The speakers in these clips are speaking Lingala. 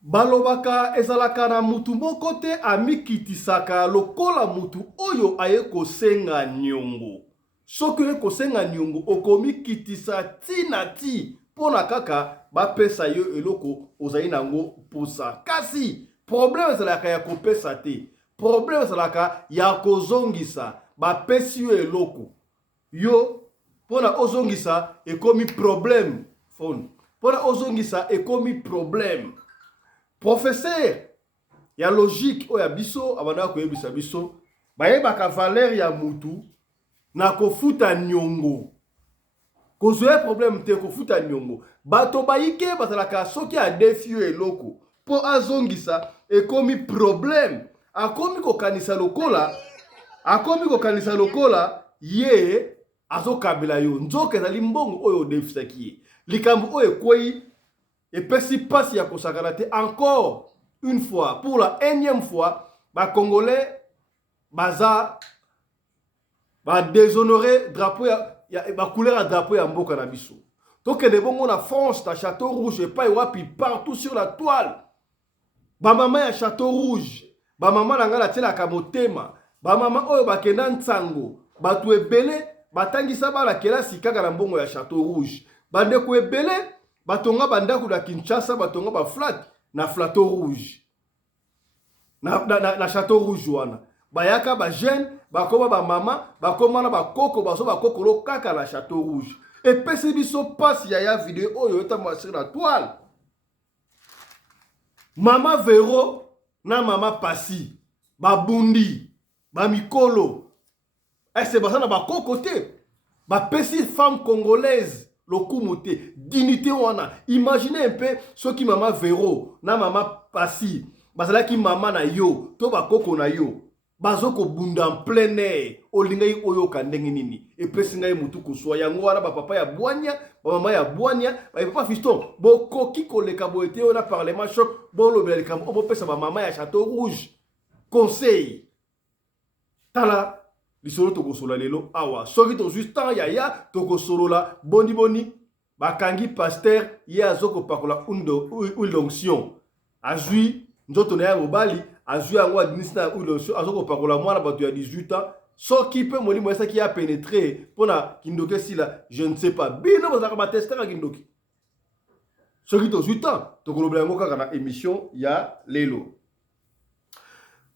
balobaka ezalaka na mutu moko te amikitisaka lokola mutu oyo aye kosenga nyongo. Soki oye kosenga nyongo okomikitisa ti na ti mpona kaka bapesa yo eloko ozali nango pusa. Kasi problème ezalaka ya kopesa te. Problème ezalaka ya kozongisa bapesi yo eloko. Yo mpona ozongisa ekomi problème. Mpona ozongisa ekomi problème. Professeur ya logique oya biso abanda koyebisa biso bayebaka valeur ya mutu na kofuta nyongo. Kozwe problème te kofuta nyongo. Bato bayike bazalaka soki adefi yo eloko po azongisa ekomi problème. Akomi kokanisa lokola ye azokabela yo. Nzoka ezali mbongo oyo odefisaki ye. Likambo oyo ekwei epesi pasi ya kosakana te. Encore une fois, pour la énième fois, ba Congolais baza ba déshonorer drapeau ba couleur à drapeau ya mboka na biso. Donc de bongo na France ta Château Rouge et pas wapi partout sur la toile. Ba mama ya Château Rouge, ba mama na ngala tela ka motema, ba mama oyo bakenda ntango, batu ebele batangisa bala kelasi kaka na mbongo ya Château Rouge. Bande ko ebele batonga bandako na Kinshasa, batonga ba flat na Flateau Rouge. Na Château Rouge wana. Bayaka ba jeune, bakoma ba mama, bakoma na ba koko, baso ba kokolo kaka na Château Rouge. Et pesi biso passe ya vidéo oyo eta mo sur la toile. Mama Vero na mama Pasi, ba bundi, ba mikolo. C'est basa na ba koko te. Ba pesi femme congolaise. Lokumote, dignité wana. Imaginez un peu ce qui maman Vero, na maman Pasi, basala ki maman na yo, to ba koko na yo. Bazoko bunda en plein air, olingai oyo kandenge nini. Et pesingai mutu kuswa yango wana ba papa ya boanya, ba mama ya boanya, ba papa fiston, bo koki koleka bo ete ona parlement choc, bo lo bel kam, bo pesa ba mama ya Château Rouge. Conseil. Tala lisolo toko sola lelo awa soki to juste temps yaya toko solola boni boni bakangi pasteur ye azoko pakola huile d'onction azui nzoto na ya mobali azui yango administre huile d'onction azoko pakola mwana bato ya 18 ans soki pe molimo esaki ya pénétrer pona kindoki sila je ne sais pas bino bazaka batestera kindoki soki to 18 ans tokolobela yango kaka na émission ya lelo.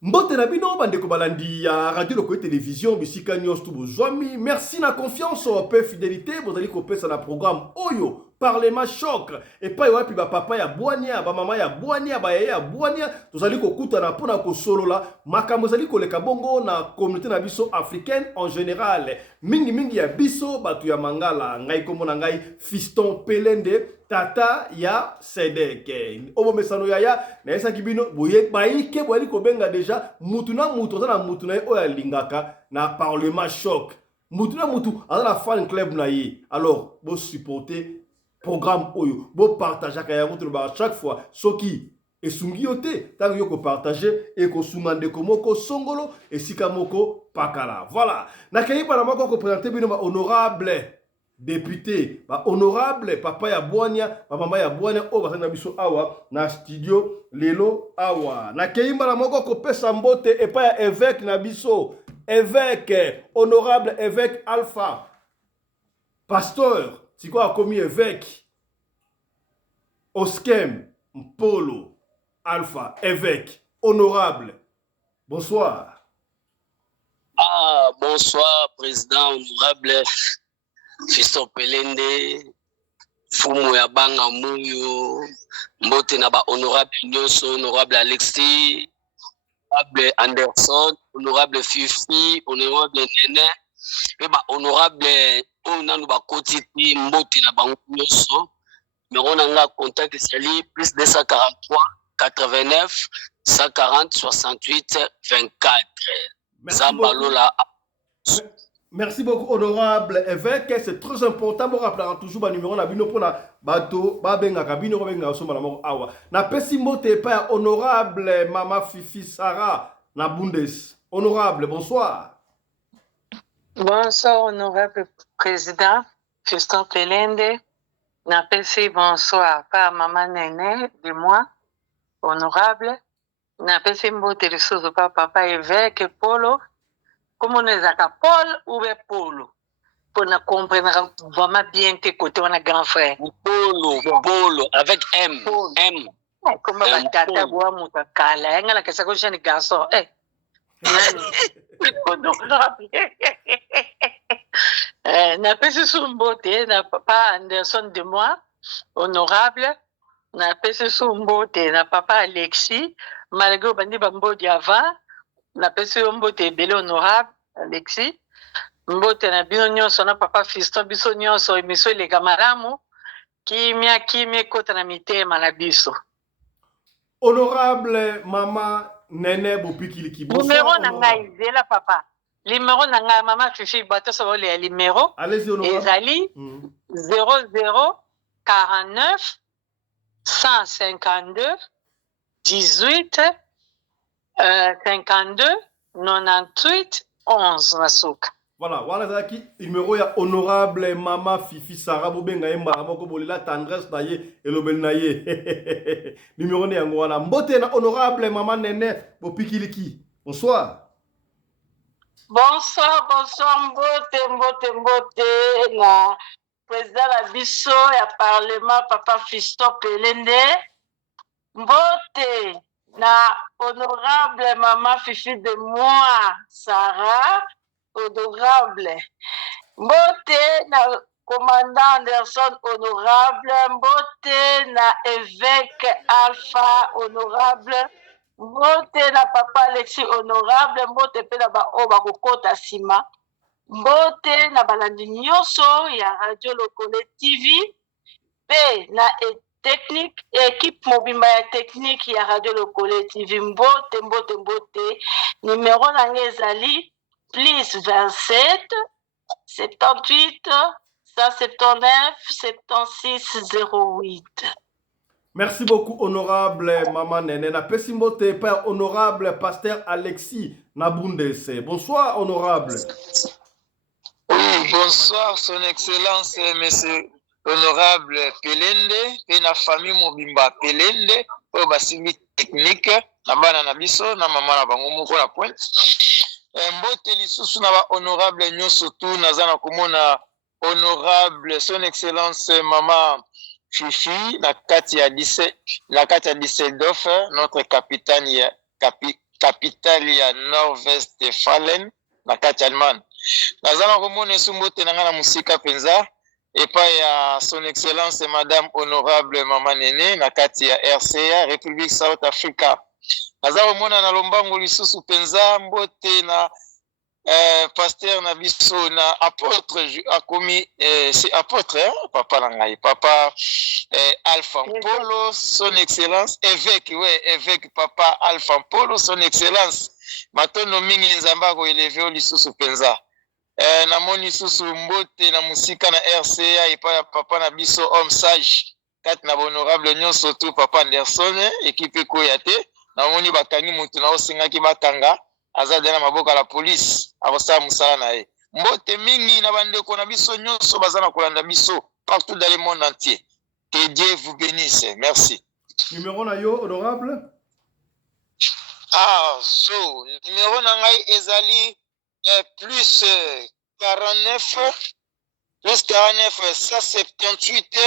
Mbote na bino bandeko balandi ya radio loko télévision bisika nyos tu bozwami. Merci na confiance pe fidélité bozali kopesa na programme oyo Parlement choc et pas wapi ba papa ya boania ba mama ya boania ba yaya ya boania tozali kokuta na pona ko solola makambo zali koleka bongo na communauté na biso africaine en général mingi ya biso batu ya mangala ngai kombo na ngai Fiston Pelende tata ya Sedeke obo mesano yaya na esa kibino boye baike boali kobenga déjà mutu na mutu za na mutu na oya lingaka na Parlement choc mutu na mutu ala la fan club na ye alors bo supporter programme oyo bo partager ka yango to chaque fois soki esungi yote tango yoko partager et ko sungande ko moko songolo et sika moko pakala voilà na kayi para moko ko présenter bino ba honorable député ba honorable papa ya boania ba mama ya boania o ba na biso awa na studio lelo awa na kayi para moko ko pesa mbote et pa ya évêque na biso évêque honorable évêque Alpha pasteur si quoi a commis évêque Oskem Mpolo Alpha évêque honorable bonsoir. Ah bonsoir président honorable Fiston Pelende fumu ya banga muyo mbote na ba honorable nyonso honorable Alexis honorable Anderson honorable Fifi honorable Nene et ba honorable on a ba kotiti mbote na bango nyonso numéro nanga contact sali plus 243 89 140 68 24 Zambalola. Merci beaucoup honorable évêque, c'est très important pour rappeler toujours le numéro na bino pona bato ba benga kabino ko benga so mala awa na pesi mote pa honorable mama Fifi Sarah na Bundes. Honorable bonsoir. Bonsoir honorable président Fiston Pelende. Na pesi bonsoir par maman Nene de moi honorable. Napesi mbote lisusu papa évêque Polo. Comme on est à Paul ou bien Polo. Pour nous comprendre vraiment bien tes côtés, on a grand frère. Polo, avec M. Polo. M. Comment va tata bois mon kala, ngala kesa ko jeune garçon. Honorable. Napesi sumbote na papa Anderson de moi, honorable. Napesi sumbote na papa Alexis, malgré bandi bambodi avant. Napesi mbote ebele honorable Alexis. Mbote na bino nyonso na papa Fiston biso nyonso emiso eleka malamu. Kimia kota na mitema na biso. Honorable Maman Nene Bopikiliki. Numéro na ngai zela papa. Numéro na ngai Maman Fifi bato so le numéro. Allez-y honorable. Ezali 00 49 152 18 52 98 11 nasuka. Voilà, voilà qui numéro ya honorable Mama Fifi Sarah Bobenga Emba moko bolela tendresse na ye elobel na ye. Numéro ne yango wana mbote na honorable Mama Nene Bopikiliki. Bonsoir. Bonsoir mbote na président la biso ya parlement papa Fiston Pelende. Mbote na honorable Mama Fifi de moi Sarah. Honorable. Mbote na commandant Anderson honorable. Mbote na évêque Alpha honorable. Mbote na papa Alexis honorable. Mbote pe na ba oba kokota sima. Mbote na balandi nyonso ya Radio Lokole TV. Pe na technique équipe mobimba ya technique ya Radio Lokole TV. Mbote. Numéro na ngezali plus 27 78 179 76 08. Merci beaucoup honorable Maman Nene. Na pesimbote père honorable pasteur Alexis Nabundese. Bonsoir honorable. Oui, bonsoir son excellence monsieur honorable Pelende et la famille Mobimba Pelende pour basimi technique na bana na biso na mama na bango moko la pointe. Mbote lisusu na ba honorable nyonso tu nazana komona honorable son excellence mama Fifi na kati ya Düsseldorf notre capitale ya Nord-Westfalen na kati Allemagne. Nazana komona sumbote na ngana musika penza epa ya son excellence madame honorable mama Nene na kati ya RCA République South Africa. Nazaro mona na lombango lisusu penza mbote na pasteur na biso na apôtre akomi c'est apôtre hein? Papa nangai papa Alpha Polo son excellence évêque papa Alpha Polo son excellence matono mingi nzamba ko élevé lisusu penza na moni lisusu mbote na musika na RCA epa ya papa na biso homme sage kati na honorable nyonso tu papa Anderson équipe ko yate na moni bakangi mutu na osengaki bakanga azadena maboka la police abosa musala na ye mbote mingi na bandeko na biso nyonso bazana kolanda biso partout dans le monde entier. Que Dieu vous bénisse. Merci. Numéro na yo honorable. So numéro na ngai ezali plus 49 178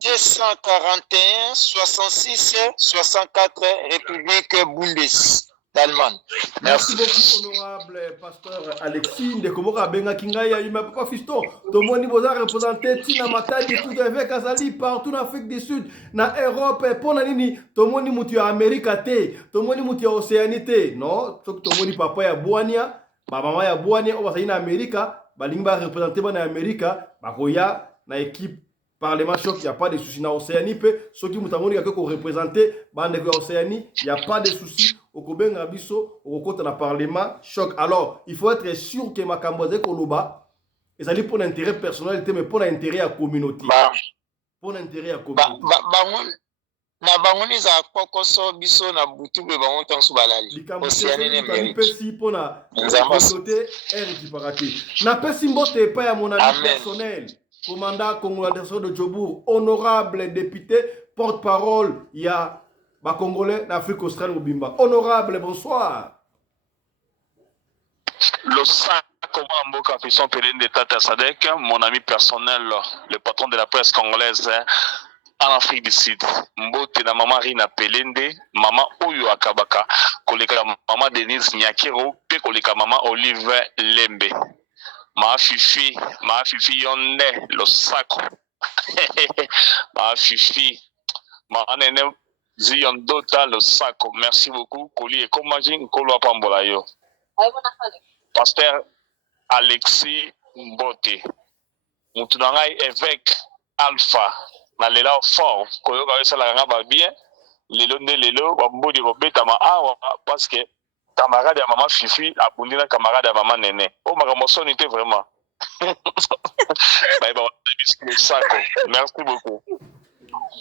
241 66 64 République Bundes d'Allemagne. Merci beaucoup honorable pasteur Alexis Ndekomoka Benga Kingaya Yuma Papa Fiston. Tomoni boza représenté Tina Matadi tout avec Azali partout en Afrique du Sud, na Europe pona nini tomoni mutu ya Amerika te, tomoni mutu ya Océanie te, non? Tomoni papa ya Bwania, mama ya Bwania o basali na Amerika, balingi ba représenté bana Amerika, bakoya na équipe Parlement choc, il n'y a pas de soucis. Dans l'Océanie, ceux qui m'ont dit qu'on représentait l'Océanie, il n'y a pas de soucis. Au Koben Rabiso, au côté de Parlement choc. Alors, il faut être sûr que ma Kamboze Koloba, et ça pour l'intérêt personnel, mais pour l'intérêt à la communauté. Pour l'intérêt à la communauté. Na bangoni za kokoso biso na butu be bango tansu balali Océanie ne meri pesi pona communauté récupérative na pesi mbote pa ya mon ami personnel commandant Congo Anderson de Djobour honorable député porte-parole il y a ba Congolais d'Afrique australe Mobimba. Honorable, bonsoir. Le sac, comment Mboka Fisson Pelende Tata Sadek, mon ami personnel, le patron de la presse congolaise en Afrique du Sud. Mbote na maman Rina Pelende, maman Oyo Akabaka, koleka maman Denise Nyakiro, pe koleka maman Olive Lembe. Ma fifi yonde, le sacre. Ma fifi, ma nene ziyondota, le sacre. Merci beaucoup, Koli et Komajin, Kolo Pambola yo. Pasteur Alexis Mbote, Moutunangai évêque Alpha, na lela fort, koyoka wesa la ngaba bien, lelo nde lelo, wambodi robeta ma awa, parce que camarade à maman Fifi, abundi na camarade à maman Nene. Oh, ma ramoson était vraiment. Merci beaucoup.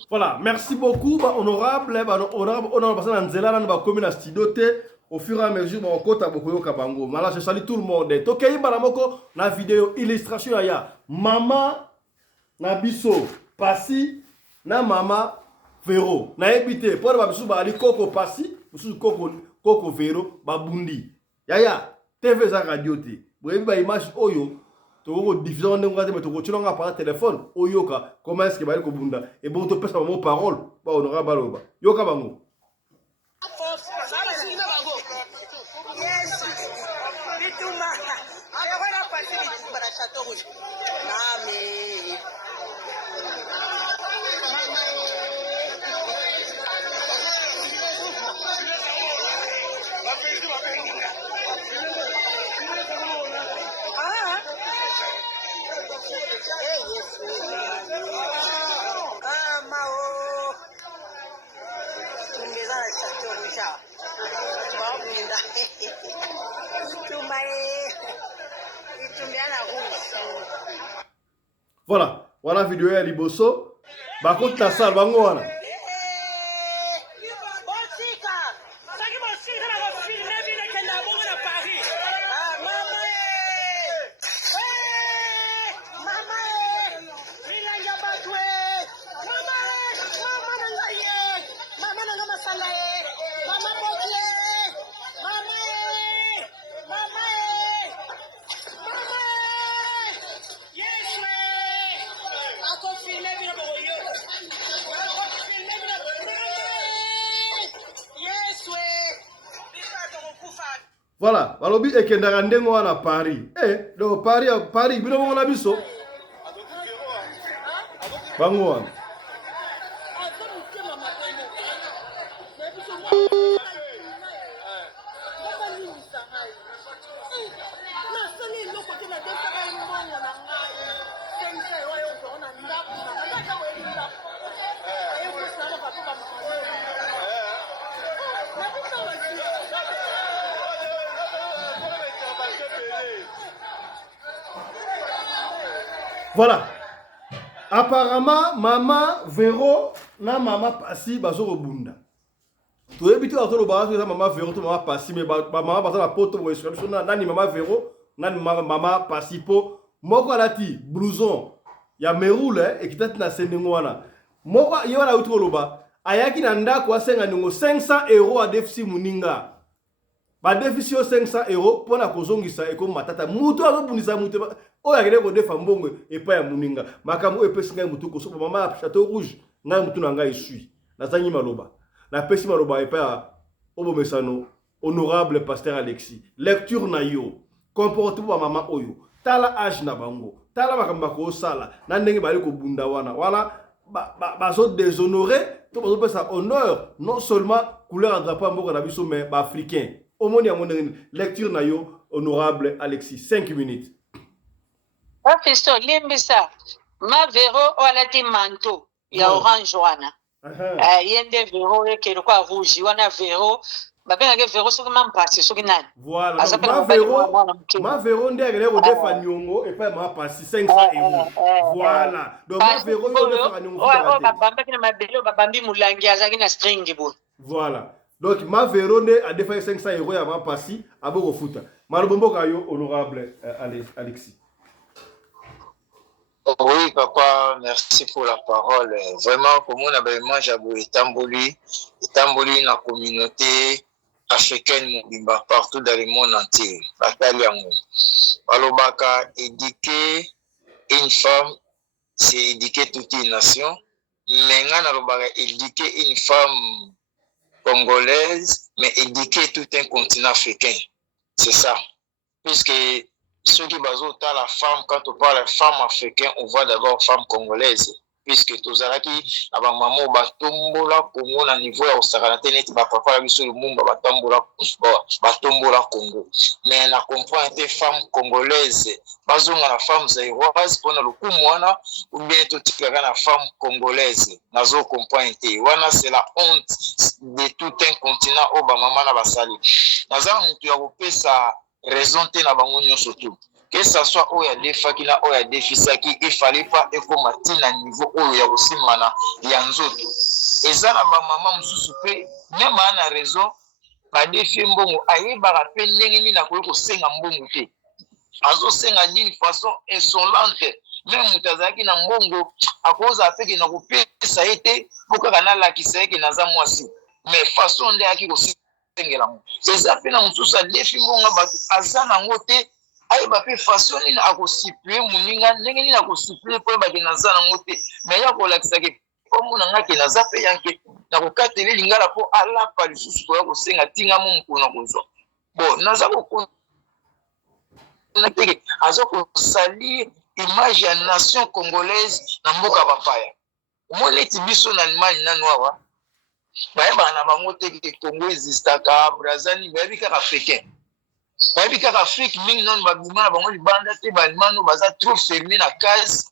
Voilà, merci beaucoup, honorable, honorable, honorable, studio au fur et à mesure, on compte à beaucoup de bango. Malala, je salue tout le monde. Ok, baramoko, na vidéo illustration ya maman na biso pasi na maman Véro. Na ebité pour ba biso ba ali koko pasi, biso koko Véro ba bundi. Yaya, TV za radio te. Boyebi ba image oyo to diffusion ndenge ngate meto ko tshilonga par téléphone oyoka comment est-ce que ba ko bunda et bon to pesa mo parole ba honorable baloba. Yoka bango. Voilà, voilà la vidéo ya liboso. Ba contre la salle bango wana. Voilà, balobi ekendaka ndengo wana Paris. Donc Paris bino mona biso. Bango wana. Voilà. Apparemment, maman Véro na maman Pasi bazo robunda. Tu es habitué à tout le bas, maman Véro, tu maman Pasi, mais maman bazo la poto pour escrocher. Nani maman Véro, nani maman Pasi po. Moko alati blouson. Ya meroule et qui t'a na senengwana. Moko yona outro loba. Ayaki na ndako asenga ningo 500 € à déficit muninga. Ba déficit 500 € pour na kozongisa eko matata. Mutu azobundisa mutu. Oya kele ko defa mbongo epa ya muninga. Makambo epesi ngai mutu ko so mama Château Rouge. Ngai mutu na ngai sui. Nazangi maloba. Na pesi maloba epa ya obomesano honorable pasteur Alexis. Lecture na yo. Comportement ba mama oyo. Tala âge na bango. Tala makamba ko sala. Na ndenge bali ko bunda wana. Wala bazo déshonorer. To bazo pesa honneur. Non seulement couleur à drapeau mboka na biso mais ba africain. Omoni ya mondenge lecture na yo honorable Alexis. 5 minutes. Fisto limbisa ma Véro olati manteau ya orange wana. Yende Véro ke kwa rouge wana Véro babengaka Véro soki mampasi soki nani. Voilà. Ma Véro nde akele ko defa nyongo et pas ma pasi 500 €. Voilà. Donc ma Véro yo defa nyongo. Oh babamba kina mabelo babambi mulangi azaki na string bo. Voilà. Donc ma Véro nde a defa 500 € ya ma pasi aboko futa. Malobombo kayo honorable Alexis. Oui, papa, merci pour la parole. Vraiment, comme on a image à Tamboli la communauté africaine Mobimba partout dans le monde entier. Bataliango. Balobaka, éduquer une femme, c'est éduquer toute une nation. Maintenant, Balobaka, éduquer une femme congolaise, mais éduquer tout un continent africain. C'est ça. Puisque ceux qui basent autant la femme, quand on parle de femme africaine, on voit d'abord femme congolaise. Puisque tous qui avant maman batombola Congo na niveau ya osakana te neti bapapa ya biso lumumba batombola Congo. Mais na comprend te femme congolaise bazonga na femme zaïroise mpona lokumu wana ou bien totikaka na femme congolaise nazo comprend te wana c'est la honte de tout un continent oyo bamama na basali naza motu ya kopesa raison te na bango nyonso tu que ça soit oyo adefaki na oyo adefisaki il fallait pas ekoma ntina niveau oyo ya kosimana ya nzoto eza na bamama mosusu mpe meme aa na raison badefi mbongo ayebaka mpe ndenge nini akoki kosenga mbongo te azosenga d'une façon insolente meme moto azalaki na mbongo akozala mpe ke na kopesa ye te mpo kaka nalakisa ye ke naza mwasi mais façon nde ayaki kosengela ngo eza mpe na mosusu adefi mbongo bato aza nango te ayeba mpe façon nini akosiplie moninga ndenge nini akosiplie mpo yebake naza nango te mais ya kolakisaki kombo na nga ke naza mpe yanke na kokatela lingala mpo alapa lisusu koya kosenga ntingamo mokona kozwa bon naza kokona teke aza kosalir image ya nation congolaise na mboka bapaya omoni eti biso na allemagne nano awa bayebaka na bango teke congo existaka brazani bayebi kaka africain bayebi kaka afrique mingi nano babima na bango libanda te baallemagne baza trop fermé na case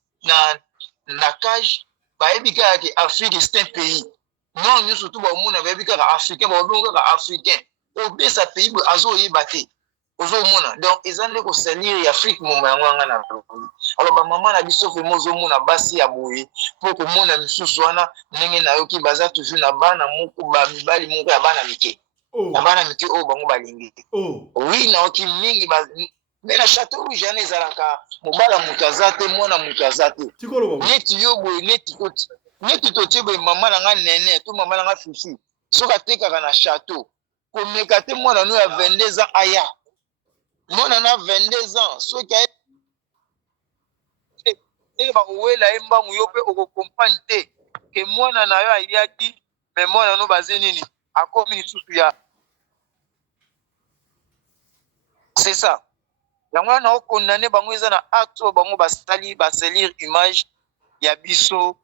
na cage bayebi kaka ke afrique c'est un pays non nyonso tu baomona bayebi kaka africain babongo kaka africain obesa pays boye azoyeba te ozomona donc eza nde kosalir ya afrique momba yango yanga na alors bamama na biso vraimen ozomona basi ya boye mpo komona misusu wana ndenge nayoki baza toujours na bana moko bamibali moko ya bana mike na bana mike oyo bango balingi oui nayoki mingi me na chateau rouge wana ezalaka mobala moto aza te mwana moto aza te neti yo boye neti totie boye mama na nga nene to mama na nga fifi soki atekaka na chateau komeka te mwana no ya 22 ans aya mwana na 22 ans soki ndenge bakowela ye mbangu yo mpe okokomprane te ke mwana na yo ayaki me mwana no baze nini akomi lisusu ya c'est ça yango wana okondane bango eza na acte oyo bango basali basalir image ya biso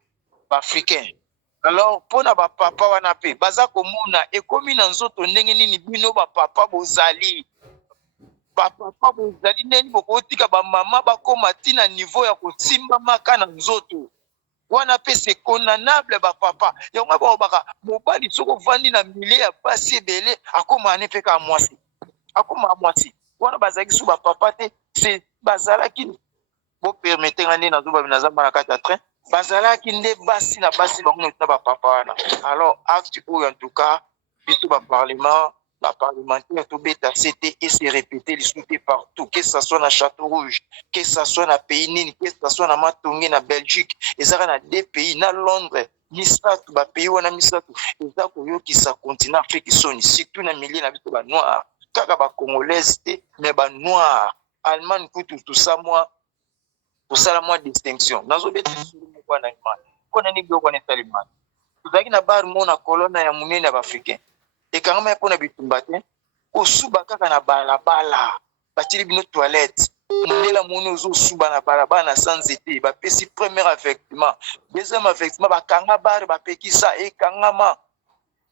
baafricain alors mpona bapapa wana mpe baza komona ekomi na nzoto ndenge nini bino bapapa bozali bapapa bozali ndeni bokotika bamama bakoma ntina niveau ya kosimba maka na nzoto wana mpe c'est condamnable bapapa yango baobaka mobali soki ovandi na milie ya basi ebele akoma ane mpe kaka mwasi akoma mwasi wana bazalaki so bapapa te c'est bazalaki bopermete nga nde nazobabi naza mbana kati ya train bazalaki nde basi na basi bango nota bapapa wana alors acte oyo en tout cas biso baparlementaire tobeta sete et se répéter lisusu te partout que ça soit na Château Rouge que ça soit na pays nini que ça soit na Matonge na Belgique ezaka na deux pays na Londres misatu bapays wana misatu eza koyokisa continent Afrique soni surtout na milieu na biso banoir kaka bacongolaise te mais banoir allemagne kutu tosala mwa distinction nazobeta suru moko na imani kona ni biloko wana etalimani tozalaki na bar mo na kolona ya monene ya baafricain ekangama ya mpona bitumba te kosuba kaka na balabala batili bino toilette mondela moni ozosuba na balabala na sans ete bapesi premier affectement deuxième affectement bakanga bar bapekisa ekangama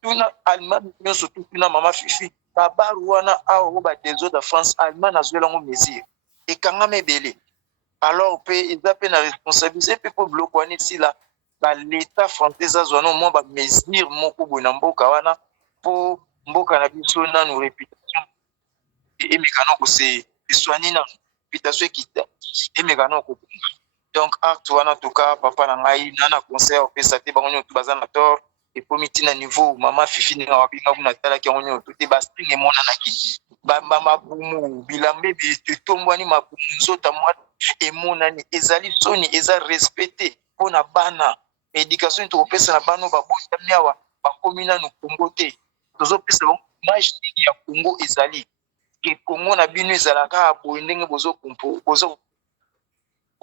tuna allemagne nyonso tuna mama fifi babar wana awo badeso de France allemagne azwelango mesure ekangama ebele alors mpe eza mpe na responsabilité mpe mpo biloko wana esila baleta français azwana mwa bamesure moko boye na mboka wana mpo mboka na biso nanu réputation emekana kose esoigné nanu réputation ekita emekana kokoma donc acte wana toka papa na ngai nana conseil opesa te bango nyonso baza na tort ekomi ntina niveau mama fifi ndenge babinga kuna atalaki yango nyonso te bastring emonanaki mabumu bilambe bitombwani mabumu nzota mwa emonani ezali soni eza respecté mpona bana éducation tokopesa na bana babotami awa bakomi nanu Kongo te tozopesa bango image nini ya Kongo ezali ke Kongo na bino ezalaka boye ndenge bozo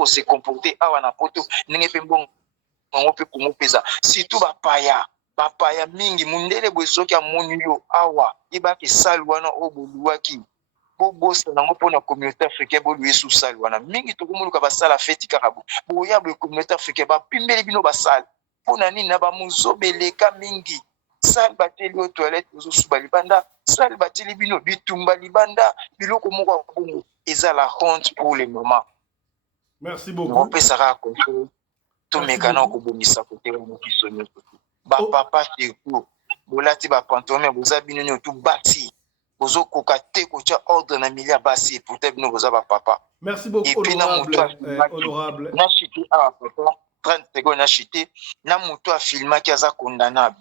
se comporter awa na poto ndenge mpe mbongo mpe Kongo pesa surtout bapaya mingi mundele boye soki amoni yo awa yebaki sali wana oyo boluwaki bobosa nango mpona communauté africaine boluye su sali wana mingi tokomoluka basala feti kaka boya boye communauté africaine bapimbeli bino basali mpona nini na bamuzobeleka mingi sali bateli yo toilette ozosuba libanda sali bateli bino bitumba libanda biloko moko ya bongo eza la honte pour le moment. Merci beaucoup. opesaka contrôle tomekana okobomisa kote wana biso nyonso bapapa surtout bolati bapantome boza bino nyonso bati bozokoka te kotya ordre na milia basi pourtant bino boza bapapa. Merci beaucoup honorable. Na chité awa papa 30 secondes na chité na moto afilmaki aza condamnable.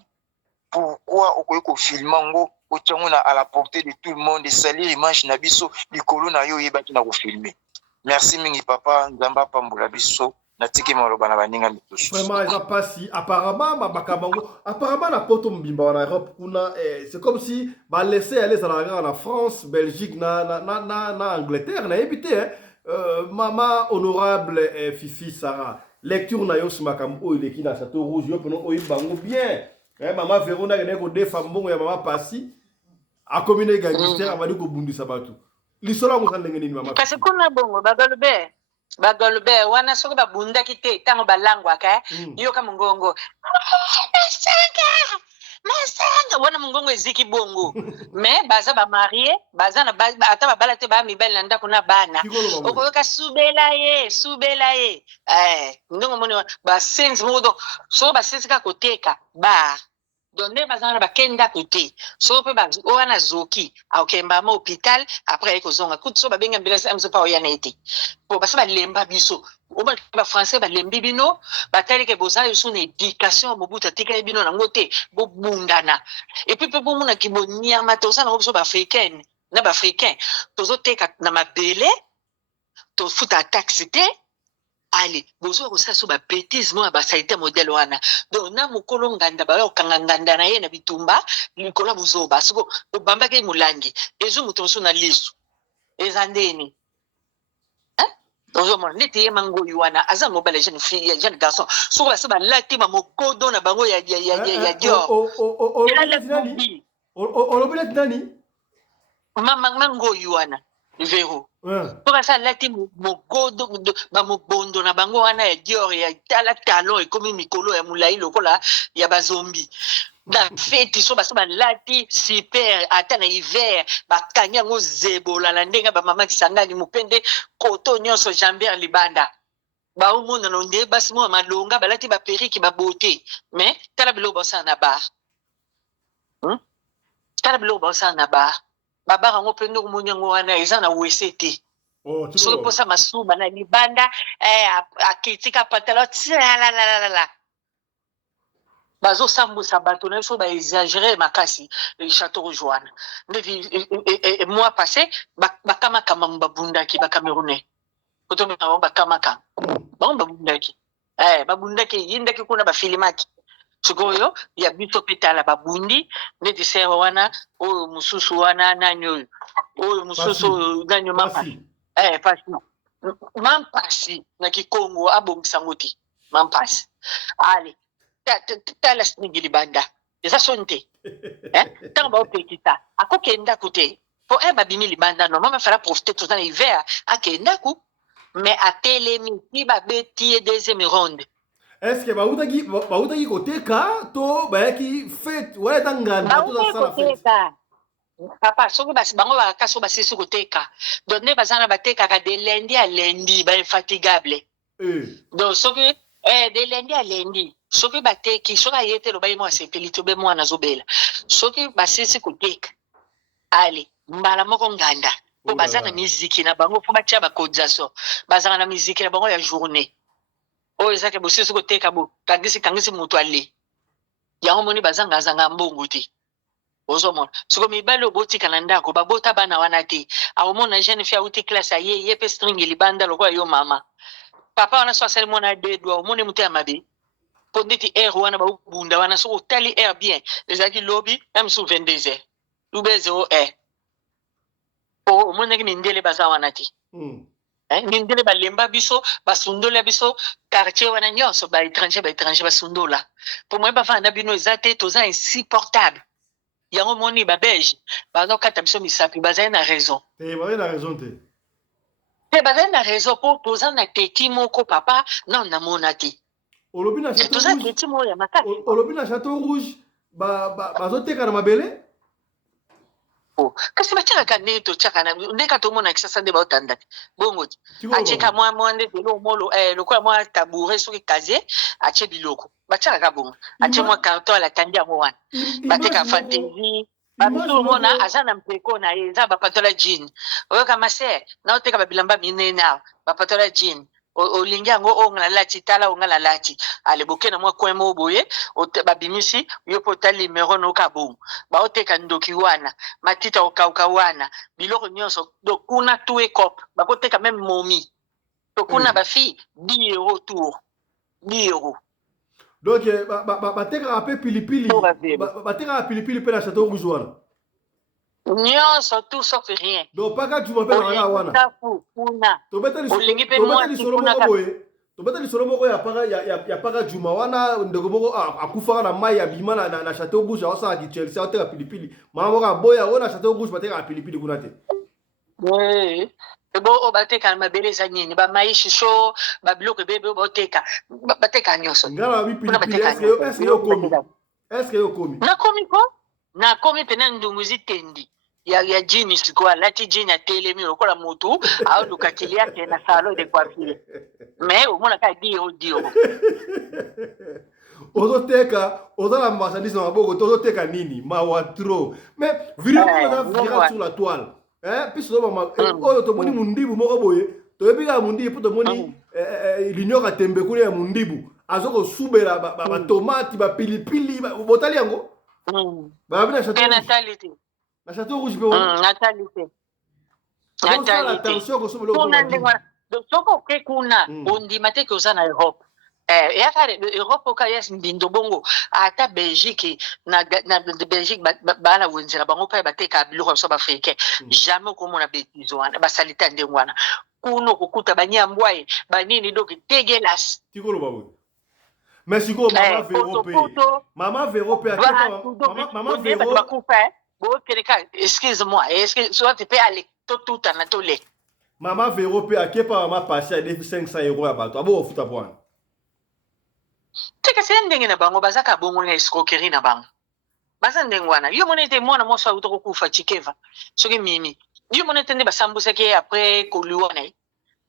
Pourquoi okoki kofilma ngo otyango na à la portée de tout le monde esalir image na biso likolo na yo oyebaki na kofilme. Merci mingi papa nzambe apambola biso natiki maloba na baninga mitusu. Vraiment eza pasi apparemment bakabango apparemment na poto mbimba wana Europe kuna c'est comme si ba laisser aller ça en France, Belgique na Angleterre na éviter mama honorable Fifi Sarah lecture na yo sur makambo oyo leki na Château Rouge yo peno oyo bango bien mama Verona ngene ko defa mbongo ya mama pasi a commune gangster abadi ko bundisa batu lisolo ngo ndenge nini mama parce que kuna bongo bagolbe wana soki babundaki te ntango balangwaka yo ka mongongo masanga wana mongongo eziki bongo mais baza bamarie baza na ata babala te bamibali na ndako na bana okoyoka subela ye ndongo moni basenzi moko so basenzi ka koteka ba donne bazana bakenda côté so pe ba wana zoki akemba ma hôpital après ekozonga kutso babenga ambulance amzo pa oyana ete po basa balemba biso oba ba français balembi bino batali ke boza yusu na éducation bobuta tika bino na ngote bobundana et puis pe bomuna ki bonia matosa na biso ba africaine na ba africain tozo teka na mabele to futa taxi te. Allez, bonjour, ça sur ma bêtise, moi, ça a été modèle wana. Donc, na mukolo nganda ba okanga nganda na ye na bitumba, mukolo buzo ba siko bamba ke mulangi. Ezo mutonso na lisu. Ezandeni. Hein? Donc, mon neti mango yuana, aza mobile jeune fille, jeune garçon. Sur la seba lati ma mokodo na bango ya dio. Olobile nani? Mango yuana. Vero. Pour ça lati mogodo ba mobondo na bango wana ya dior ya tala talon et comme mikolo ya mulai lokola ya ba zombie na fête so ba lati super ata na hiver ba kanya ngo zebola la ndenga ba mama kisangani mupende koto nyonso Jambert libanda ba umona no nde basi mo malonga balati ba periki ba beauté mais tala bilo bosa na bar tala bilo bosa na bar baba rango pendo kumunyango wana eza na WCT so posa masuba na libanda akitika patalo la bazo sambusa bato na so ba exagérer makasi Château Rouge wana et mois passé bakama kama mbabundaki ba Camerounais kotombe na bakama babundaki babundaki yindaki kuna ba filimaki sikoyo ya biso petala babundi ndeti sewa wana oyo mususu wana nanyo oyo mususu nanyo mapasi pasi mampasi na Kikongo abongisa ngoti mampasi ale tala singi libanda eza sonte tant ba opekita akokenda kute po babimi libanda no mama fera profiter tout dans l'hiver akenda ku mais atelemi ti babeti deuxième ronde. Est-ce que bautaki koteka to bayaki fête wala tangana to za sala fête papa soki basi bango bakaso basisi koteka donc ne bazana bateka ka de lundi à lundi ba infatigable donc soki de lundi à lundi soki bateki soki ayete lo bayi mo asepeli to be mo na zobela soki basisi koteka ale mbala moko nganda po bazana miziki na bango po batia ba cotisation bazana na miziki na bango ya journée o ezake bosisi koteka bo kangisi mutu ale yango moni bazanga mbongo te ozomona soko mibali obotika na ndako babota bana wana te aomona jeune fille auti classe ye pe string libanda lokola yo mama papa wana so asali mwana dedwa omone mutu ya mabe po ndeti air wana baobunda wana soko otali air bien ezalaki lobi même sous 22h lube 0 po omonaki mindele baza wana te mindele balemba biso basundola biso quartier wana nyonso baétranger basundola po moye bavanda bino eza te toza insupportable yango moni babelge bazokata biso misapi bazali na raison te bazali na raison te te bazali na raison po toza na teti moko papa non namona te olobi na Château toza Rouge teti moko ya makasi olobi na Château Rouge bazoteka na mabele kasi batiakaka nde totiaka na ndeka tomona kisasa nde baotanda te bongo ti atieka mwa nde telo molo lokola mwa tabouret soki kazie atie biloko batiakaka bongo atie mwa carton alatandi yango wana bateka fantaisie bamisu omona aza na mpeko na ye eza bapatola jean oyoka maser naoteka babilamba minene awa bapatola jean olingi yango onga nalati tala onga nalati aleboke na mwa coin mo boye babimisi yo po otali numero noka bongo baoteka ndoki wana matita okauka wana biloko nyonso dokuna tu ekop bakoteka meme momi tokuna bafille 10 € tour 10 €. donc batekaka mpe pilipili batekaka pilipili mpe na Château Rouge wana nyonso tout sauf rien donc paka juma mpe na wana tobeta lisolo moko ya paka juma wana ndeko moko akufaka na mai abima na Château Rouge aosalaki Chelsea aoteka pilipili mama moko aboya oyo na Château Rouge batekaka pilipili kuna te bo o bateka na mabele eza nini bamaishi so babiloko ebebe baoteka bateka nyonso ngala babi pilipili eske yo komi nakomi pena ndunguzi tendi ya jini sikoyo alati jini atelemi lokola motu aoluka kili yake na salon de coiffure mais omonaka 10 €. ozoteka oza na marchandise na maboko to ozoteka nini mawa trop mais vidéo oza viral sur la toile puis oyo tomoni mundibu moko boye toyebi kaka mundibu po tomoni linyoka tembe kuna ya mundibu azokosubela batomati bapilipili botali yango babi na Château Rouge pe natalité soko oke kuna ondima te ke oza na Europe eyaka Europe oka yes mbindo bongo ata Belgique na Belgique bana wenzela bango mpe bateka biloko biso baafricain jamais okomona betizo wana basalita ndenge wana kuna okokuta banyambwaye banini doki tegelas tikoloba boye mais sikoyo mama vero pe mama vero bakufa bokeleka excuse-moi soit tu peux aller tout na tole mama vero pe akepa mama pasi ya 500 € ya bato abo ofuta bwana teka se ndenge na bango bazaka bongo na escroquerie na bango baza ndenge wana yo monete mwana moso auto kokufa chikeva soki mimi yo monete nde basambusaki après koluwa na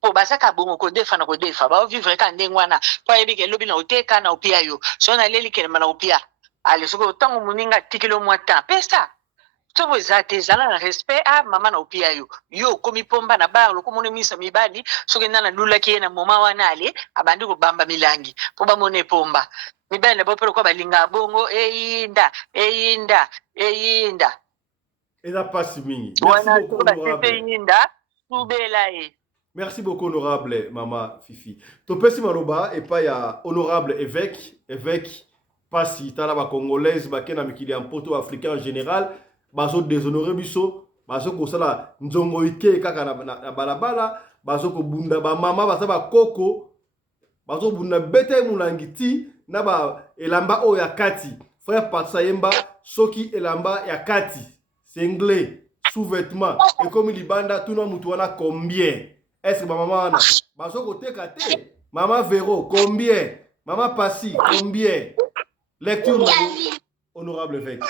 po bazaka bongo kodefa na kodefa baovivre ka ndenge wana po ayebi ke lobi na oteka na opia yo so na leli kelema na opia ale soki otango moninga tikilo mwa temps pesa soko eza te ezala na respect mama na opia yo okomi pomba na bar lokomona misa mibali soki nana lulaki ye na moma wana ale abandi kobamba milangi po bamona epomba mibali na bo mpe lokwa balinga bongo eyinda eza pasi mingi wana basete eyinda tubela ye. Merci beaucoup honorable mama Fifi topesi maloba epai ya honorable évêque pasi tala ba congolaise bakena mikili ya mpoto africain en général bazo déshonorer biso bazo kosala nzongo ike kaka na balabala bazo kobunda ba mama baza ba koko bazo bunda bete mulangi ti na ba elamba o ya kati frère Patsayemba soki elamba ya kati singlé sous-vêtement et comme libanda tuna mutu wana combien est-ce que mama wana bazo koteka te mama Vero combien mama Pasi combien lecture honorable évêque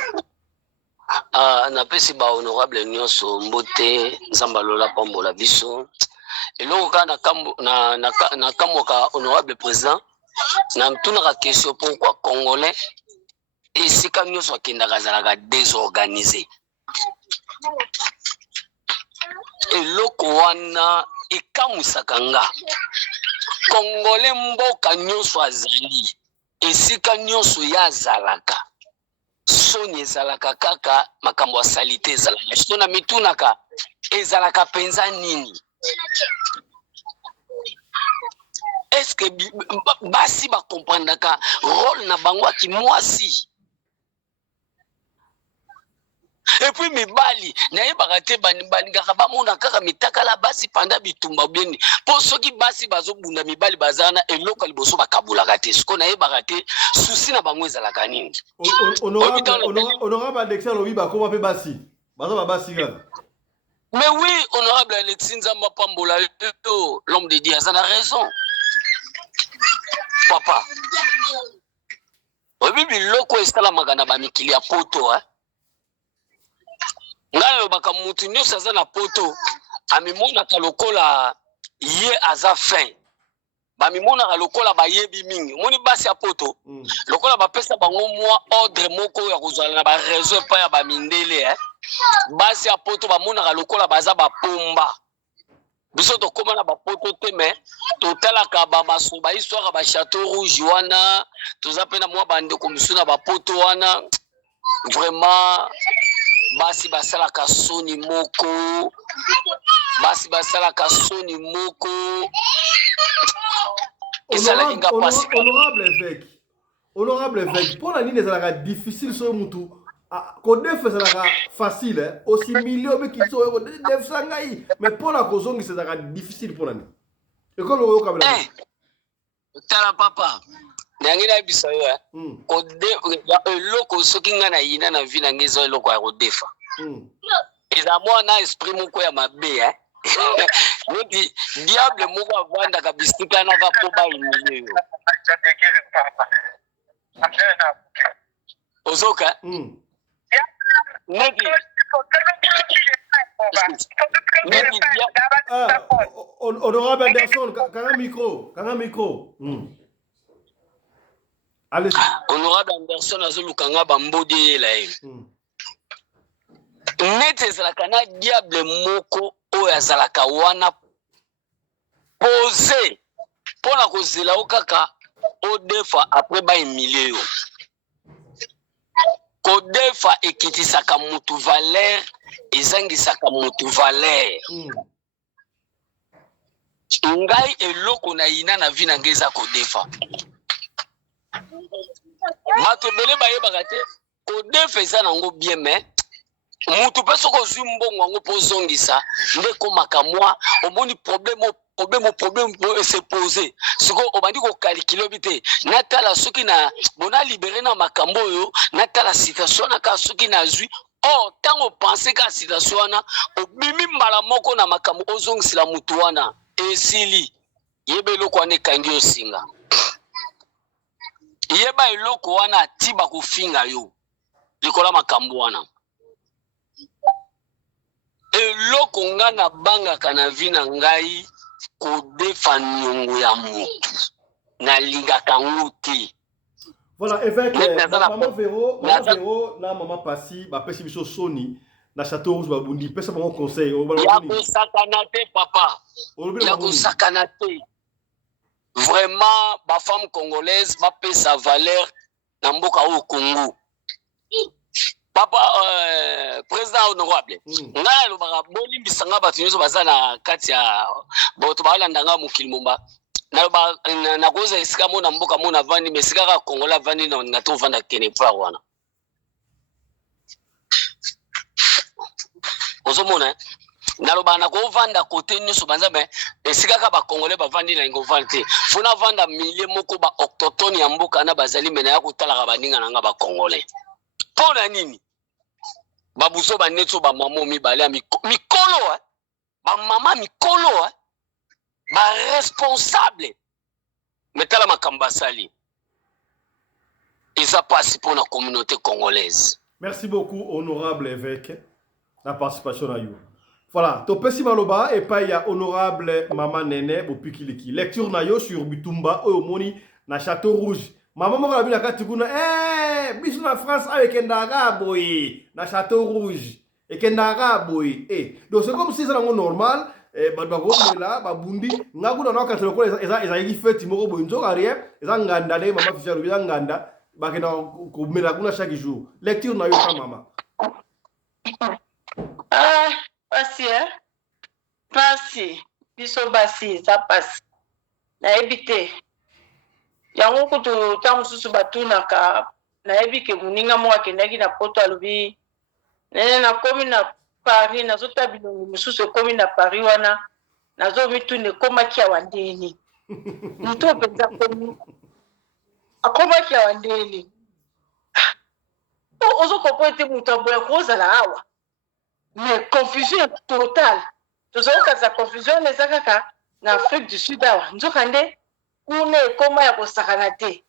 napesi ba honorable nyonso mbote nzamba lola pambola biso eloko kaka na kambo ka honorable président na mtunaka question pourquoi congolais esika nyonso akendaka azalaka désorganisé eloko wana ekamusaka nga congolais mboka nyonso azali esika nyonso ya azalaka soni ezalaka kaka makambo ya salite ezalaka so na mitunaka ezalaka penza nini est-ce que basi bakomprendaka rôle na bango aki mwasi et puis mibali nayebaka te balingaka bamona kaka mitakala basi panda bitumba bieni mpo soki basi bazobunda mibali baza na eloko ya liboso bakabulaka te siko nayebaka te susi na bango ezalaka nini honorable Alexis alobi bakoma mpe basi baza babasi kaka. Mais oui, honorable Alexis Nzamba Pambola, l'homme de Dieu, ça a raison. Papa. Oui, mais loko estala magana ba mikili ya poto, hein. Ngalo baka mutu nyosa za na poto, amimona ka lokola ye aza fin. Ba mimona ka lokola ba yebi mingi. Moni basi ya poto. Lokola ba pesa bango mwa ordre moko ya kozala na ba réseau pa ya ba mindele, hein. Basi ya poto bamonaka lokola baza bapomba biso tokóma na bapoto te me totalaka bamaso bahistoire ba Château Rouge wana toza mpe na mwa bandeko misu na bapoto wana vraiment basi basalaka soni moko ezalaki nga pasi honorable évêque mpo na nini ezalaka difficile soki mutu kodef ezalaka facile aussi milio mikiliso oyo kodefisa ngai mais mpona kozongisa ezalaka difficile mpona nini ekolo oyo kabela tala papa nangi nayebisa yo eloko soki ngai nayina na vi nange eza eloko ya kodefa eza mwana esprit moko ya mabe neti diable moko avandaka bisikanaka mpo bayimile yo ozoka honorable Anderson, kanga micro. Allez. Honorable Anderson azolukanga bambodi yela ye. Neti ezalaka na diable moko oyo azalaka wana pose mpona kozela o kaka odefa apres baemilie yo. Kodefa ekitisaka mutu valeur ezangisaka mutu valeur ngai eloko na ina na vi na ngai eza kodefa bato ebele bayebaka te kodefa eza nango bien me mutu mpe soki ozwi mbongo yango mpo ozongisa nde ekomaka mwa omoni problème se pose siko obandi kokalikile obi te natala soki na bona libere na makambo oyo natala situation naka soki nazwi ntango pense ka situation wana obimi mbala moko na makambo ozongisila mutu wana esili yeba eloko wana ekangi osinga yeba eloko wana atiba kofinga yo likola makambo wana eloko nga na bangaka na vi na ngai kodefa niongo ya mutu nalingaka ngo te. Voilà, évêque, maman Véro na maman Pasi bapesi biso soni na Château Rouge babundi pesa bango conseil ya kosakana te papa ya kosakana te vraiment bafemme congolaise bapesa valeur na mboka oyo Congo. Papa président honorable ngai alobaka bolimbisanga bato nyonso baza na kati ya bato balandanga mokili momba nakoza esika mona mboka mona vandi mais esika kaka kongola vandi na to vanda kene par wana ozomona naloba nakovanda kote nyonso banza me esika kaka bakongole bavandi na ingo vandi te fona vanda milie moko ba autochtone ya mboka na bazali mena ya kotalaka baninga nanga bakongole mpona nini babuso banetso bamama mibale ya mikolo bamama mikolo responsable metala makambo asali eza pasi pour la communauté congolaise. Merci beaucoup honorable évêque la participation à you. Voilà, topesi maloba et pas ya honorable maman Nene bopikiliki lecture na yo sur Bitumba oyomoni na Château Rouge. Maman moko la kati kuna biso na France avec endaga boy na Château Rouge et kendaga boy donc c'est comme si ça est normal. Badagomela babundi ngakuna na wakati lokola eza feti moko bonzo rien eza nganda le mama fisha eza nganda bakenda komela kuna chaque jour lecture na yo ta mama pasi pasi biso basi eza pasi nayebi te yango kutu ntango mosusu batunaka nayebi ke moninga moko akendaki na poto alobi nene nakomi na Paris nazota bilongi mosusu ekomi na Paris wana nazomituna ekomaki awa ndeni moto mpenza akomaki awa ndeni ozokopo ete moto aboya kozala awa mais confusion totale tozokasa confusion eza kaka na Afrique du Sud awa nzoka nde kuna ekoma ya kosakana te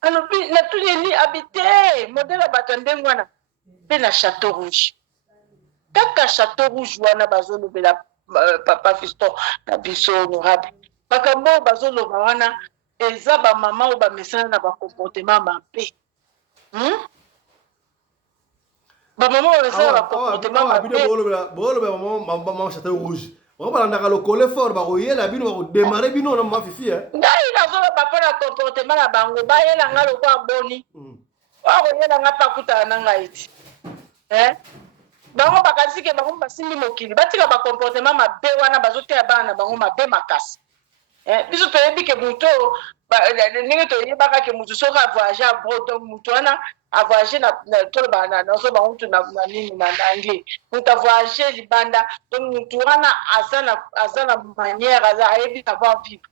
alobi natuni habite modele ya bato ya ndenge wana mpe na Château Rouge kaka Château Rouge wana bazolobela papa Fiston na biso honorable makambo oyo bazoloba wana eza bamama oyo bamesana na bakomportema mabe bamama oyo bamesana na bakomportema mabe bolobela mama Château Rouge balandaka lokole fort bakoyela bino bakodemare bino na mama fifi ngai nazoloba mpo na komportema na bango bayelanga lokwa boni bakoyelanga mpe akutana na ngai ti bango bakasi ke bango basimbi mokili batika bakomportema mabe wana bazoteya bana na bango mabe makasi biso toyebi ke moto ndenge toyebaka ke moto soki avoyage abroad donc moto wana avoyage nazo bango tu na nini na anglais moto avoyage libanda donc moto wana aza na manière ayebi savoir vivre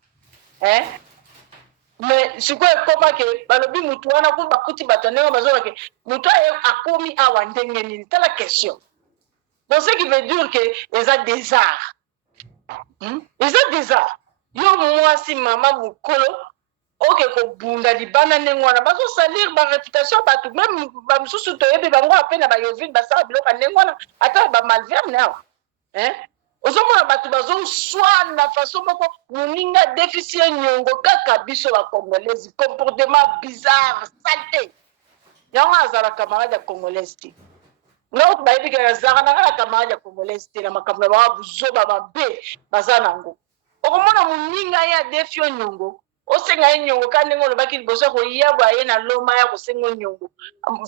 mais sikoyo ekoma ke balobi moto wana kutu bakuti bato ndenge bazoba ke moto akomi awa ndenge nini tala question donc ce qui veut dire que eza des arts eza des arts yo mwasi mama mokolo oke kobunda libanda ndenge wana bazosalir baréputation bato même bamosusu toyebi bango ape na bayovile basala biloko ndenge wana ata bamalverne awa ozomona bato bazoswana na façon moko moninga déficit nyongo kaka biso bacongolaise comportement bizarre sale yango azala camarade ya congolaise te ngai bayebi ke azalaka na kaka camarade ya congolaise te na makambo na bango buzoba mabe baza nango okomona moninga ye adefi yo nyongo osenga ye nyongo ka ndenge olobaki liboso ya koyabwa ye na loma ya kosenga nyongo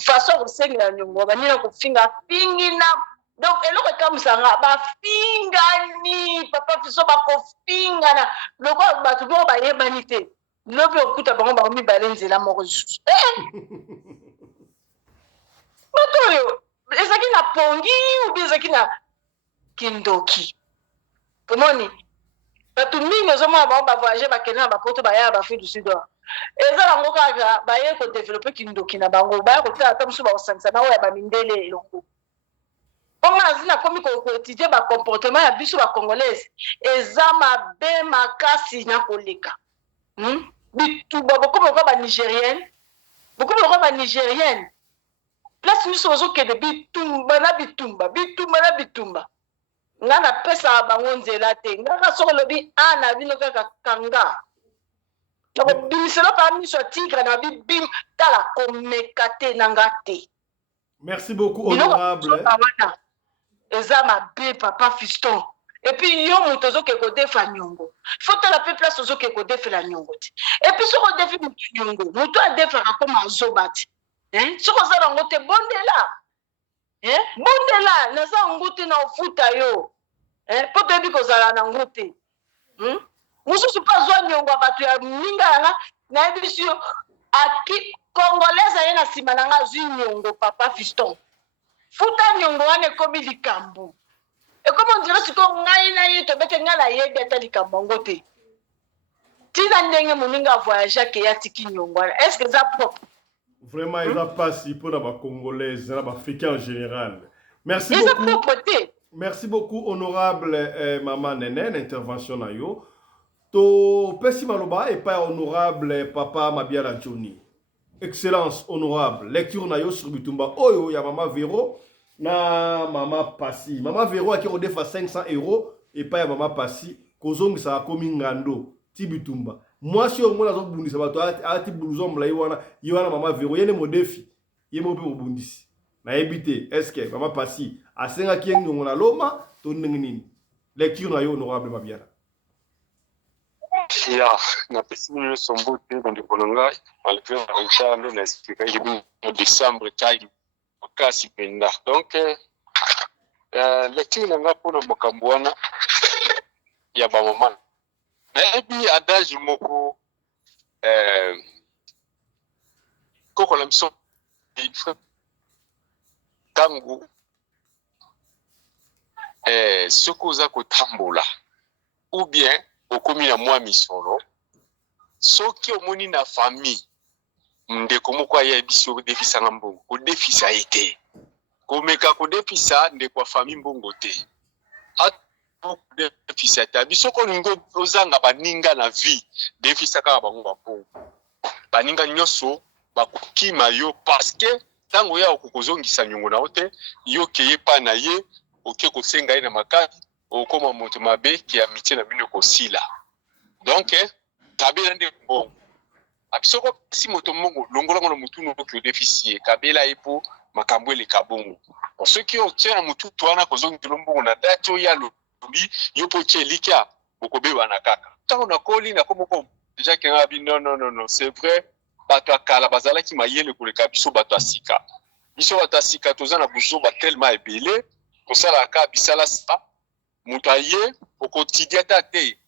façon ya kosengela nyongo banina kofinga fingi na donc eloko ekamisanga bafingani papa fiso bakofingana loko bato boko bayebani te lobi okuta bango bango mibale nzela moko lisusu bato oyo ezalaki na pongi ubi ezalaki na kindoki omoni bato mingi ozomona bango bavoyage bakende na bapoto baya ya baafrique du sud eza bango kaka baye kodevelope kindoki na bango baya kotala ata mosusu bakosangisa bango ya bamindele elongo onga azina komi koétudie bacomportement ya biso bacongolaise eza mabe makasi na koleka bituba bokomi lokola banigérienne bokomi lokola banigérienne place miso ozokende bitumba na bitumba nga napesaka bango nzela te ngaka soki olobi na bino kaka kanga bimiselo pa miso ya tigre na bibim tala komeka te na nga te. Merci beaucoup honorable. Eza mabe papa Fiston et puis yo moto ozoke kodefa nyongo faut tala pe place ozoke kodefela nyongo te et puis soko defi moto nyongo moto adefaka koma azoba te soko oza nango te bondela bondela naza nango te na ofuta yo po toyebi kozala nango te mosusu mpe azwa nyongo ya bato ya minga yanga nayebi biso yo aki congolaise aye na nsima na nga azwi nyongo papa Fiston futa nyongo wana ekomi likambo ekomi ondira sikoyo ngai na ye tobete ngai nayebi ata likambo yango te tina ndenge moninga avoyage ake ya tiki nyongo wana est ce que eza propre vraiment eza pasi mpona bacongolaise na baafricain en général. Merci eza beaucoup. propre te. Merci beaucoup honorable mama Nene l'intervention na yo to pesi maloba et pas honorable papa Mabiala Johnny. Excellence honorable lecture na yo sur bitumba oyo ya mama Vero na mama Pasi. Mama Vero a qui redefa 500 € et pas ya mama Pasi kozongi sa komi ngando ti bitumba. Moi si au moins nazo bundisa bato ati blouson mla yiwana mama Vero yene modefi yemo pe bundisi. Na ebité est-ce que mama Pasi asenga kiengo na loma to ndenge nini lecture na yo honorable Mabiala. ya napesi bino nyonso mbote bandeko na ngai malgré barenchara nde naexplikaki bino décembre tai makasi mpenza donc lecture na ngai mpona makambo wana ya bamama nayebi adage moko koko na biso ntango soki oza kotambola ou bien okomi na mwa misolo soki omoni na famille ndeko moko ayebi si odefisanga mbongo kodefisa ye te komeka kodefisa ndeko ya famille mbongo te kodefisa te biso kolingi ozanga baninga na vie defisa kaka bango bambongo baninga nyonso bakokima yo parceke ntango oya okokozongisa nyongo na yo te yo keye pa na ye oke kosenga ye na makasi okoma moto mabe ki amitié na bino kosila donc kabela nde mbongo abisoko si moto mbongo longolango na mutu no ki odefisiye kabela ye po makambo eleka bongo soki otie na mutu twana kozongisa mbongo na date oyo ya lobi yo po tie likia okobebana kaka ntango nakoli nakomoko déjà kenga bi non c'est vrai bato akala bazalaki mayele koleka biso bato asika toza na buzoba tellement ebele kosalaka bisala sa moto aye okotidia ta te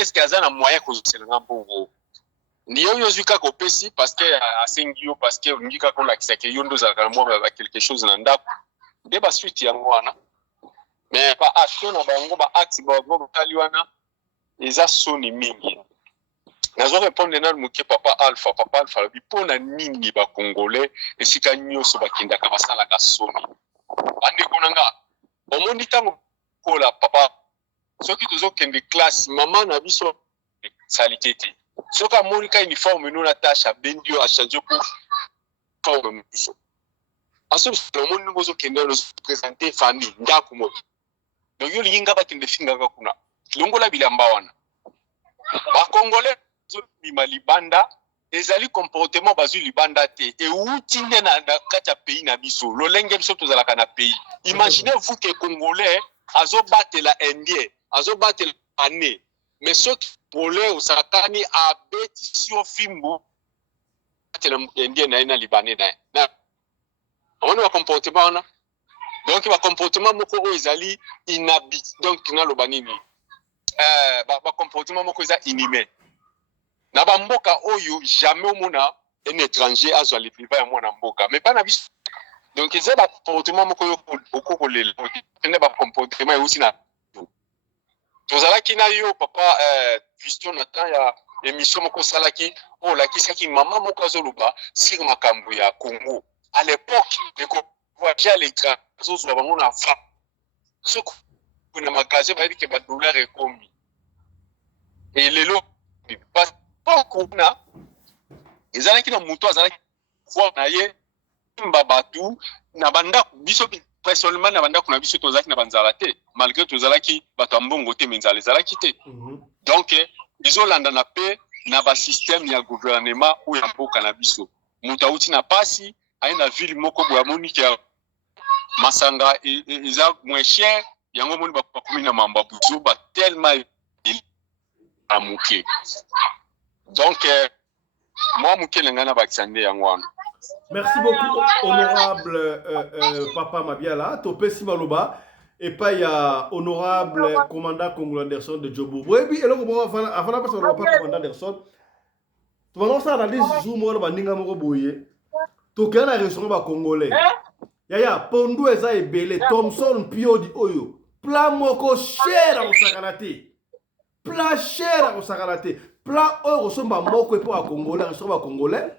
eske aza na moyen kozoselenga mbongo ndi oyo ozwi kaka opesi parce que asengi yo parce que olingi kaka olakisaka yo ndo ozalaka na mwa ba quelque chose na ndako nde basuite yango wana mais baaction na bango baacte bango botali wana eza soni mingi nazo répondre nanu moke papa alpha lobi mpona nini bakongolais esika nyonso bakendaka basalaka soni bandeko na nga omoni ntango kola papa soki tozokende classe mama na biso salite te soki amoni ka uniforme no na tâche abendi yo achange po forme biso ensuite omoni ndenge ozokende ozoprésente famille ndako moko donc yo lingi nga bakende fingaka kuna longola bilamba wana bakongolais zobima libanda ezali comportement bazwi libanda te euti nde na kati ya pays na biso lolenge biso tozalaka na pays imaginez-vous que congolais azobatela indien azobatela ane mais soki congolais osakani abetisi yo fimbu batela indien na ye na libanais na ye omoni bacomportement wana donc bacomportement moko oyo ezali inhabit donc naloba nini bacomportement moko eza inhumain na bamboka oyo jamais omona un étranger azwa lipiva ya mwana mboka mais pas na biso donc eza bacomportement moko oyo okokolela nde bacomportement eusi na tozalaki na yo papa Fiston na temps ya émission moko osalaki oyo olakisaki mama moko azoloba sur makambo ya Congo à l'époque voyager à l'étranger azozwa bango na fa soki na magasin bayebiki ke badollar ekomi et lelo kuna ezalaki na moto azalaki voir na ye mba batu na bandako biso personnellement na bandako na biso tozalaki na banzala te malgré tozalaki bato ya mbongo te me nzala ezalaki te donc ezolanda na pe na basystème ya gouvernement oyo ya mboka na biso moto awuti na pasi aye na ville moko boye amoniki ya masanga eza moins cher yango moni bakomi na mamba buzo ba tellement amuke donc moi mukele ngana bakisande yango wana. Merci beaucoup honorable papa Mabiala topesi maloba et pas ya honorable commandant Congolais Anderson de Djobo. Oui et là avant la personne pas commandant Anderson tu vas lancer dans des jours moi ba ninga moko boye to kana restaurant ba congolais yaya pondu eza ebele Thomson Piodi oyo plat moko cher au sakanate plat cher au sakanate plat oyo somba moko pour ba congolais restaurant ba congolais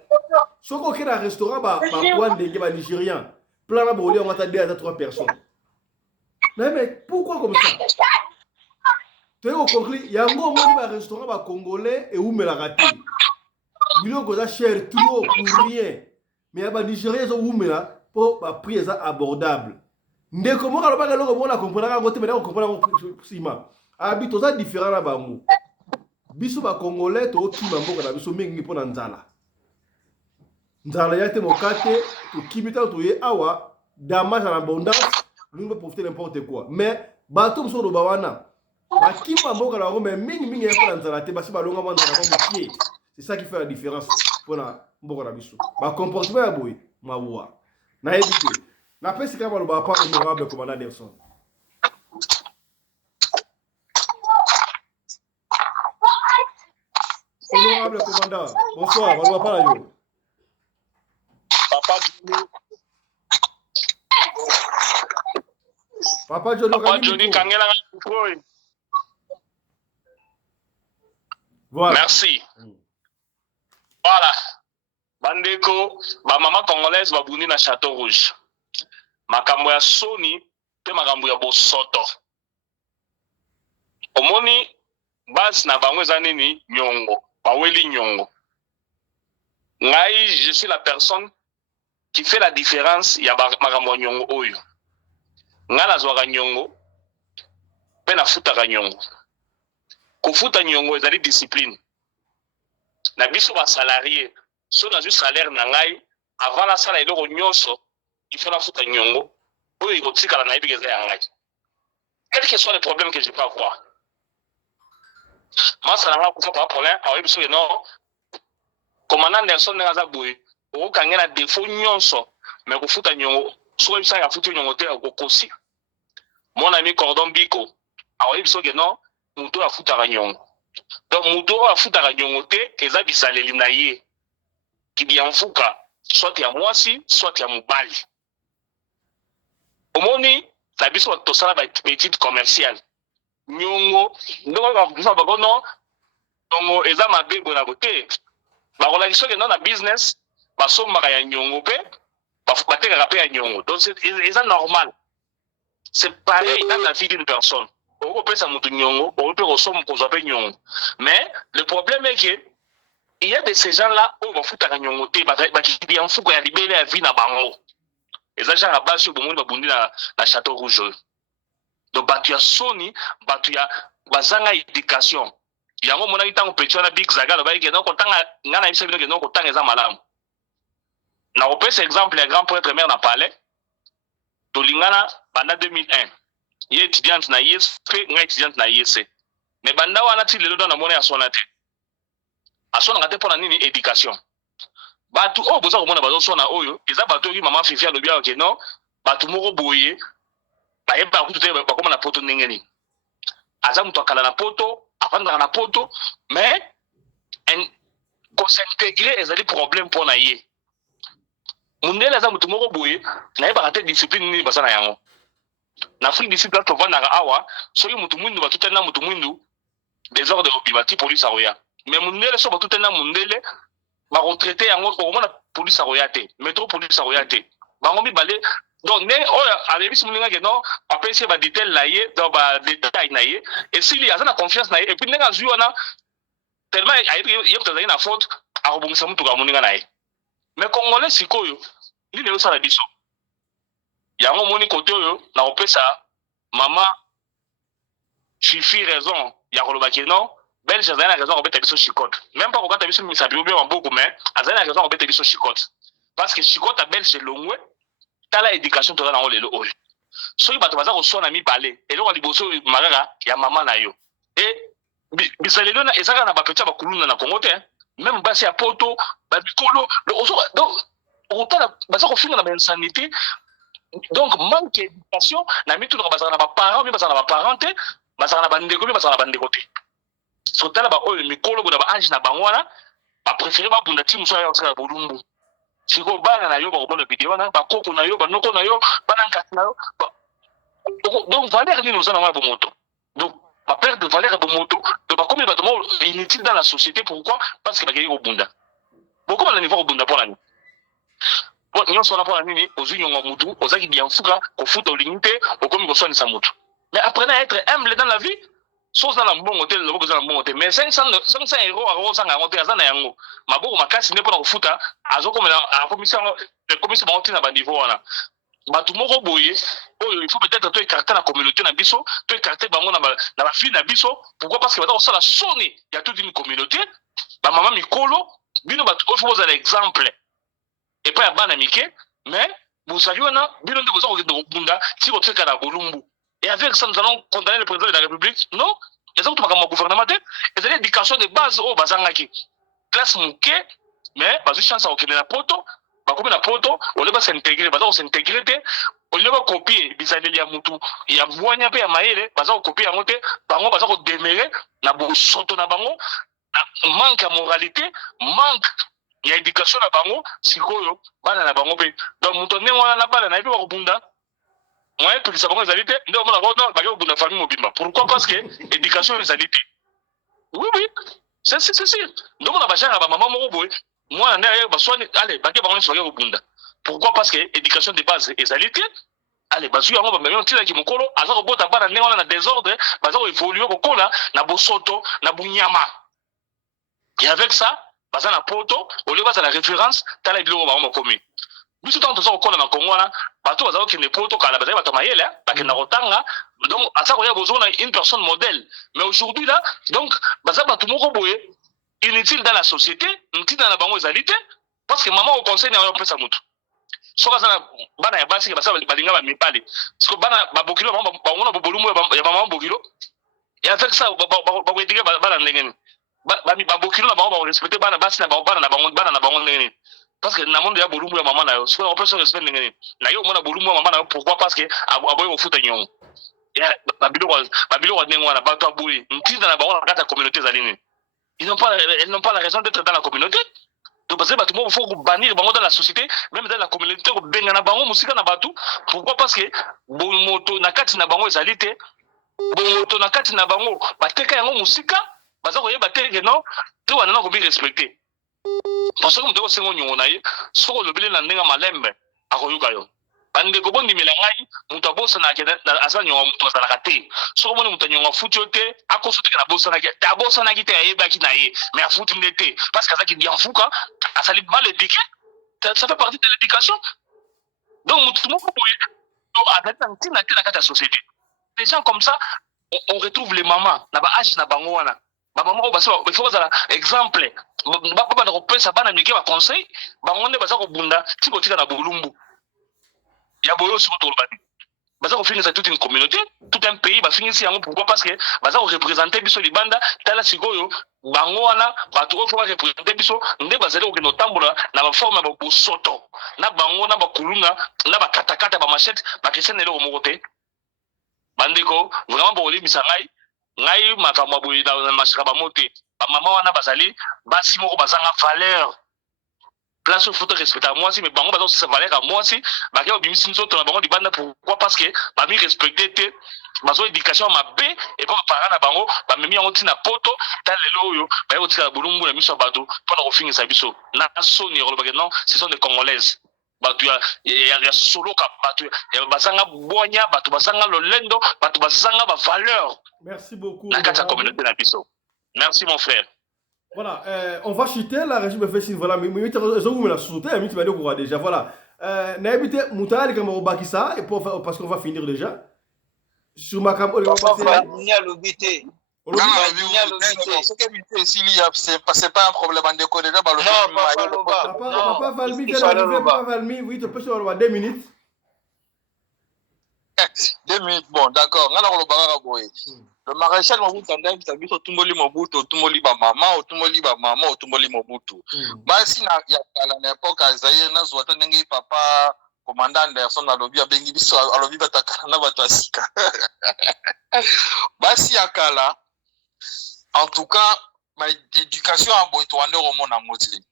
soko ke na restaurant ba kwa ndenge ba nigérian plat na bolé on va t'aider à 3 personnes. Mais pourquoi comme ça? Tu as compris, yango moni ba restaurant ba congolais et où me la raté. Bilo ko za cher trop pour rien. Mais ya ba nigérien zo où me la pour ba prix ça abordable. Ndeko mo ka lo ba lo ko na comprendre ka côté mais on comprendre sima. Abi to za différent na bango. Biso ba congolais to kima mboka na biso mingi pona nzala. Nzala yate mokate to kimita to ye awa damage en abondance. Nous pouvons profiter n'importe quoi. Mais bateau sur le bawana bakima mboka na bango mais mingi ya kola nzala te basi balonga mwa nzala bango. C'est ça qui fait la différence mpona mboka na biso bacomportement ya boye mawa nayebi te napesi kaka maloba pa honorable commandant Nelson. Honorable commandant, bonsoir, maloba pa na yo. Papa Johnny Kangela micro. Voilà. Merci. Voilà. Bandeko, ba maman congolaise ba bundi na Château Rouge. Makambo ya soni te makambo ya bosoto. Omoni base na bango eza nini nyongo, baweli nyongo. Ngai, je suis la personne qui fait la différence ya makambo nyongo oyo. Nga nazwaka nyongo pe nafutaka nyongo. Kofuta nyongo ezali discipline. Na biso ba salarié, so nazwi salaire na ngai avant la sala eloko nyonso, il faut nafuta nyongo oyo ikotikala na yebi eza ya ngai. Quel que soit le problème que je peux avoir. Moi ça n'a pas de problème, awi biso non. Commandant Nelson ngaza boye, o kangela défaut nyonso, mais kofuta nyongo, so bisa ya futa nyongo te okokosi. Mon ami Cordon Biko, awi biso non, muto afuta nyongo. Donc muto afuta nyongo te eza bisaleli na ye. Ki bianfuka soit ya mwasi, soit ya mobali. Omoni la biso tosala ba petite commerciale. Nyongo, ndoko ka biso ba kono, nyongo eza mabebo na côté. Ba kola biso non na business, ba sombaka ya nyongo pe, ba tekaka pe ya nyongo. Donc c'est normal. C'est pareil dans la vie d'une personne. On peut ça mutu nyongo, on peut resommer pour zapper nyongo. Mais le problème est que il y a de ces gens-là où va foutre à nyongo te, ba ki bien fou ko ya libérer la vie na bango. Et ça genre à base sur bomouni ba bundi na Château Rouge. Donc batu ya soni, batu ya bazanga éducation. Yango mona itango petit na big zaga ba ke non ko tanga ngana bisa bino ke non ko tanga za malamu. Na opesa exemple ya grand prêtre mère na palais. Tolingana banda 2001. Il est étudiante na ISP, nga étudiante na ISC. Mais banda wana ti lelo na mona ya sonate. Asona ngate pona nini éducation. Batu o boza komona bazo sona oyo, eza batu ki maman fifi alobi ke non, batu moko boye, ba yeba kutu te ba koma na poto ndengeni. Aza mutu akala na poto, afanda na poto, mais ko s'intégrer ezali problème pona ye. Mundele aza mutu moko boye, na yeba te discipline nini basana yango. Na Afrique d'ici là tovanda awa, soki mutu mwindu batutana mutu mwindu, désordre obibati police aroya. Mais mundele so batutana mundele ba retraité yango au na police aroyate métro police aroyate bango mi balé donc né oya avec simulinga que non après c'est ba détail là yé dans ba détail na yé et s'il y a na confiance na yé et puis nenga zuana tellement il y a peut-être une faute à rebongisa mutu ka muninga na yé mais congolais sikoyo ni le sala biso yango moni côté oyo na opesa maman chifi raison ya koloba que non Belge azana raison ko beta biso chicote. Même pas ko kata biso misabi ou bien mboko mais azana raison ko beta biso chicote. Parce que chicote a Belge longwe tala éducation to na olelo oyo. Soki bato baza ko sona mi balé et donc liboso maraka ya mama na yo. Et bisalelo na ezaka na ba petit ba kuluna na Congo te. Même basi ya poto ba bikolo donc otala baza ko finga na insanité. Donc manque d'éducation na mitu na bazana ba parents mais bazana ba parenté bazana ba ndeko mais bazana ba ndeko te. Sotala ba oyo mikolo bona ba age na bangwana ba préférer ba bunda timu so ya tsaka bolumbu siko bana na yo ba kobona video na ba koko na yo ba noko na yo bana nkati na yo donc valeur ni nous en moto donc ba perte de valeur de moto de ba comme ba tomo inutile dans la société pourquoi parce que ba geli ko bunda beaucoup na niveau ko bunda pour nani bon nyo so na pour nani ozinyo ngo mutu ozaki bien fuka ko futa olinite okomi ko soigner sa mutu mais apprenez à être humble dans la vie. Sauf dans le bon hôtel, le bon hôtel. Mais 500 € à Rosa, à monter à Zanayango. Ma beau, ma casse n'est pas dans le foot. À Zoko, la commission monter à niveau. Batumoko boye, il faut peut-être te écarter la communauté na biso, te écarter bango na la fille na biso. Pourquoi? Parce que maintenant on sait la sonne, il y a toute une communauté. Ba maman mikolo, bino batu il faut poser l'exemple. Et pas ya bana mike, mais vous savez on a bino de boza ko bunda, si vous tseka na bolumbu. Et avec ça, nous allons condamner le président de la République. Non, ils ont tout le gouvernement. Et c'est l'éducation de base au Bazangaki. Classe mouké, mais parce que chance à aucun poto, comme na poto, on va s'intégrer, on s'intégrer, on va copier, bizarre ya mutu, il y a moyen pe ya maele, parce qu'on copie à monter, bango parce qu'on démérer, na bo soto na bango, manque à moralité, manque ya éducation na bango, sikoyo, bana na bango pe. Donc mutu ne wana na bana na ibi wa kubunda. Moi, tout ça, les alités, nous avons la famille mobile. Pourquoi? Parce que l'éducation des alités. Oui, oui, c'est sûr. Nous avons la maman mobile. Moi, allez, pourquoi? Parce que l'éducation de base est alités. Allez, parce que nous avons même qui mon colo, à ça, on a désordre, parce qu'on évolue au cola, na bosoto, na bunyama. Et avec ça, parce qu'on a poto, on lui va à la référence, t'as la vidéo, on va commis. Nous sommes tous au Congo, Congo, bateau bazao qui ne poto kala bazao batamayele, bakena rotanga. Donc à ça il y a besoin d'une personne modèle. Mais aujourd'hui là, donc bazao batou moko boye inutile dans la société, inutile dans la bango ezalité parce que maman au conseil n'a pas sa mutu. Soka sana bana ya basi basa balinga ba mipale. Parce que bana ba bokilo ba ngona bobolumu ya maman bokilo. Et avec ça ba kwediga bana ndengeni. Ba bokilo na bango ba respecter bana basi na bana na bango ndengeni. Parce que na monde ya bolumbu ya maman na yo so on peut se respecter ngene na yo mona bolumbu ya maman na yo pourquoi? Parce que aboye ofuta nyongo ya babilo wa nengwa na bato aboye ntina na bango na kata communauté zaline ils n'ont pas la raison d'être dans la communauté. Donc parce que bato mo faut bannir bango dans la société, même dans la communauté ko benga na bango musika na bato. Pourquoi? Parce que moto na kati na bango ezalité moto na kati na bango bateka yango musika baza ko yeba teke non to wana na ko bi respecter. Parce que nous avons dit que si on a dit malembe akoyuka yo bande ko bondi milangai mutu abosa na asa nyonga mutu asala kate so ko mutu nyonga futi ote akosuti na bosa na ta bosa na kite ayeba ki na ye mais afuti ndete parce que ça qui bien fuka asali mal éduqué, ça fait partie de l'éducation. Donc mutu moko boye adata ntina na la société. Les gens comme ça on retrouve les mamans na ba âge na bango wana ba maman ba il faut ça exemple ba na kopesa bana mike ba conseil bango ne ba za ko bunda tiko tika na bulumbu ya boyo sur tout le bani baza ko finir toute une communauté tout un pays ba finir yango. Pourquoi? Parce que baza ko représenter biso libanda tala sikoyo bango wana bato ko fa représenter biso nde bazali ko kino tambola na ba forme ba bosoto na bango na ba kulunga na ba katakata ba machette ba kesene le ko mokote bandeko vraiment ba olimisa ngai makambo boyi na masika ba mote ba mama wana bazali basi moko bazanga valeur. Place où il faut respecter moi aussi, mais bango bazo aussi sa valeur à moi aussi. Baké obimisi nzoto na bango di banda. Pourquoi? Parce que ba mi respecter te bazo éducation ma bé et pas parents na bango ba memi yango tina poto ta lelo yo ba yo tika bulumbu na miso bato pour na finir sa biso na soni rolo baké non, ce sont des Congolaises. Bato ya solo ka bato ya basanga bonya bato basanga lolendo bato basanga ba valeur. Merci beaucoup. Na kata communauté na biso. Merci mon frère. Voilà, on va chuter la régie me fait signe, voilà, mais ils ont la sauté, mais tu vas dire déjà, voilà. N'habitez Moutali comme au Bakissa, parce qu'on va finir déjà. Sur ma cam, on va passer. C'est pas un problème en déco déjà. Non, papa Valmy, oui, tu peux se avoir 2 minutes. 2 minutes, bon, d'accord. Le maréchal Mobutu Ndai Bisabiso otumboli Mobutu, otumboli ba maman, otumboli Mobutu. Basi na ya kala na époque azaye na zwata ndenge papa commandant Anderson alobi abengi biso alobi batakana na bato asika. Basi ya kala en tout cas ma éducation en boito ande romona moti.